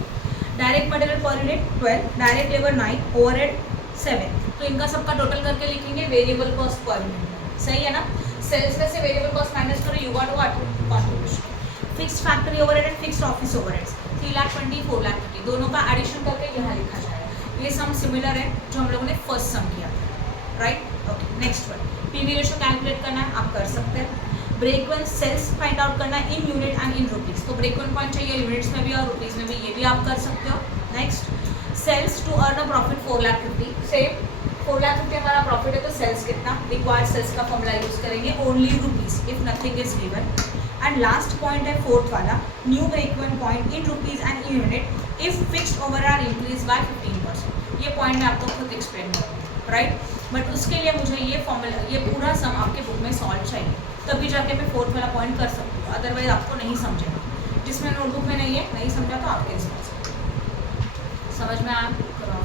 direct material per unit 12, direct labour 9, overhead 7। तो इनका सबका टोटल करके लिखेंगे वेरिएबल कॉस्ट पर यूनिट। सही है ना? सेल्स में से वेरिएबल कॉस्ट माइनस करो, you got what? Contribution. Fixed factory overhead and fixed office overheads 3,20,000 4,30,000 दोनों का एडिशन करके यहाँ लिखा जाएगा। ये सम सिमिलर है जो हम लोगों ने फर्स्ट सम किया था, right? Okay, next one, PV ratio calculate करना है, आप कर सकते हैं। Break even sales find out करना है in unit and in rupees. तो ब्रेक इवन पॉइंट चाहिए यूनिट्स में भी और रुपीज़ में भी, ये भी आप कर सकते हो। Next, sales to earn a profit 4,50,000, same 4,50,000 हमारा प्रॉफिट है तो सेल्स कितना? रिक्वायर्ड सेल्स का फॉर्मूला यूज करेंगे, only rupees if nothing is given. And last point है फोर्थ वाला, new break even point in rupees and in unit if fixed over are increase by 15%। ये point मैं आपको खुद explain करूँगी, right? But उसके लिए मुझे ये फॉर्मूला, ये पूरा सम आपके बुक में सॉल्व चाहिए, तभी जाके मैं फोर्थ वाला पॉइंट कर सकती हूँ, अदरवाइज आपको नहीं समझेगा। जिसमें नोटबुक में नहीं है, नहीं समझा तो आपके हिसाब से। समझ में आया? करो।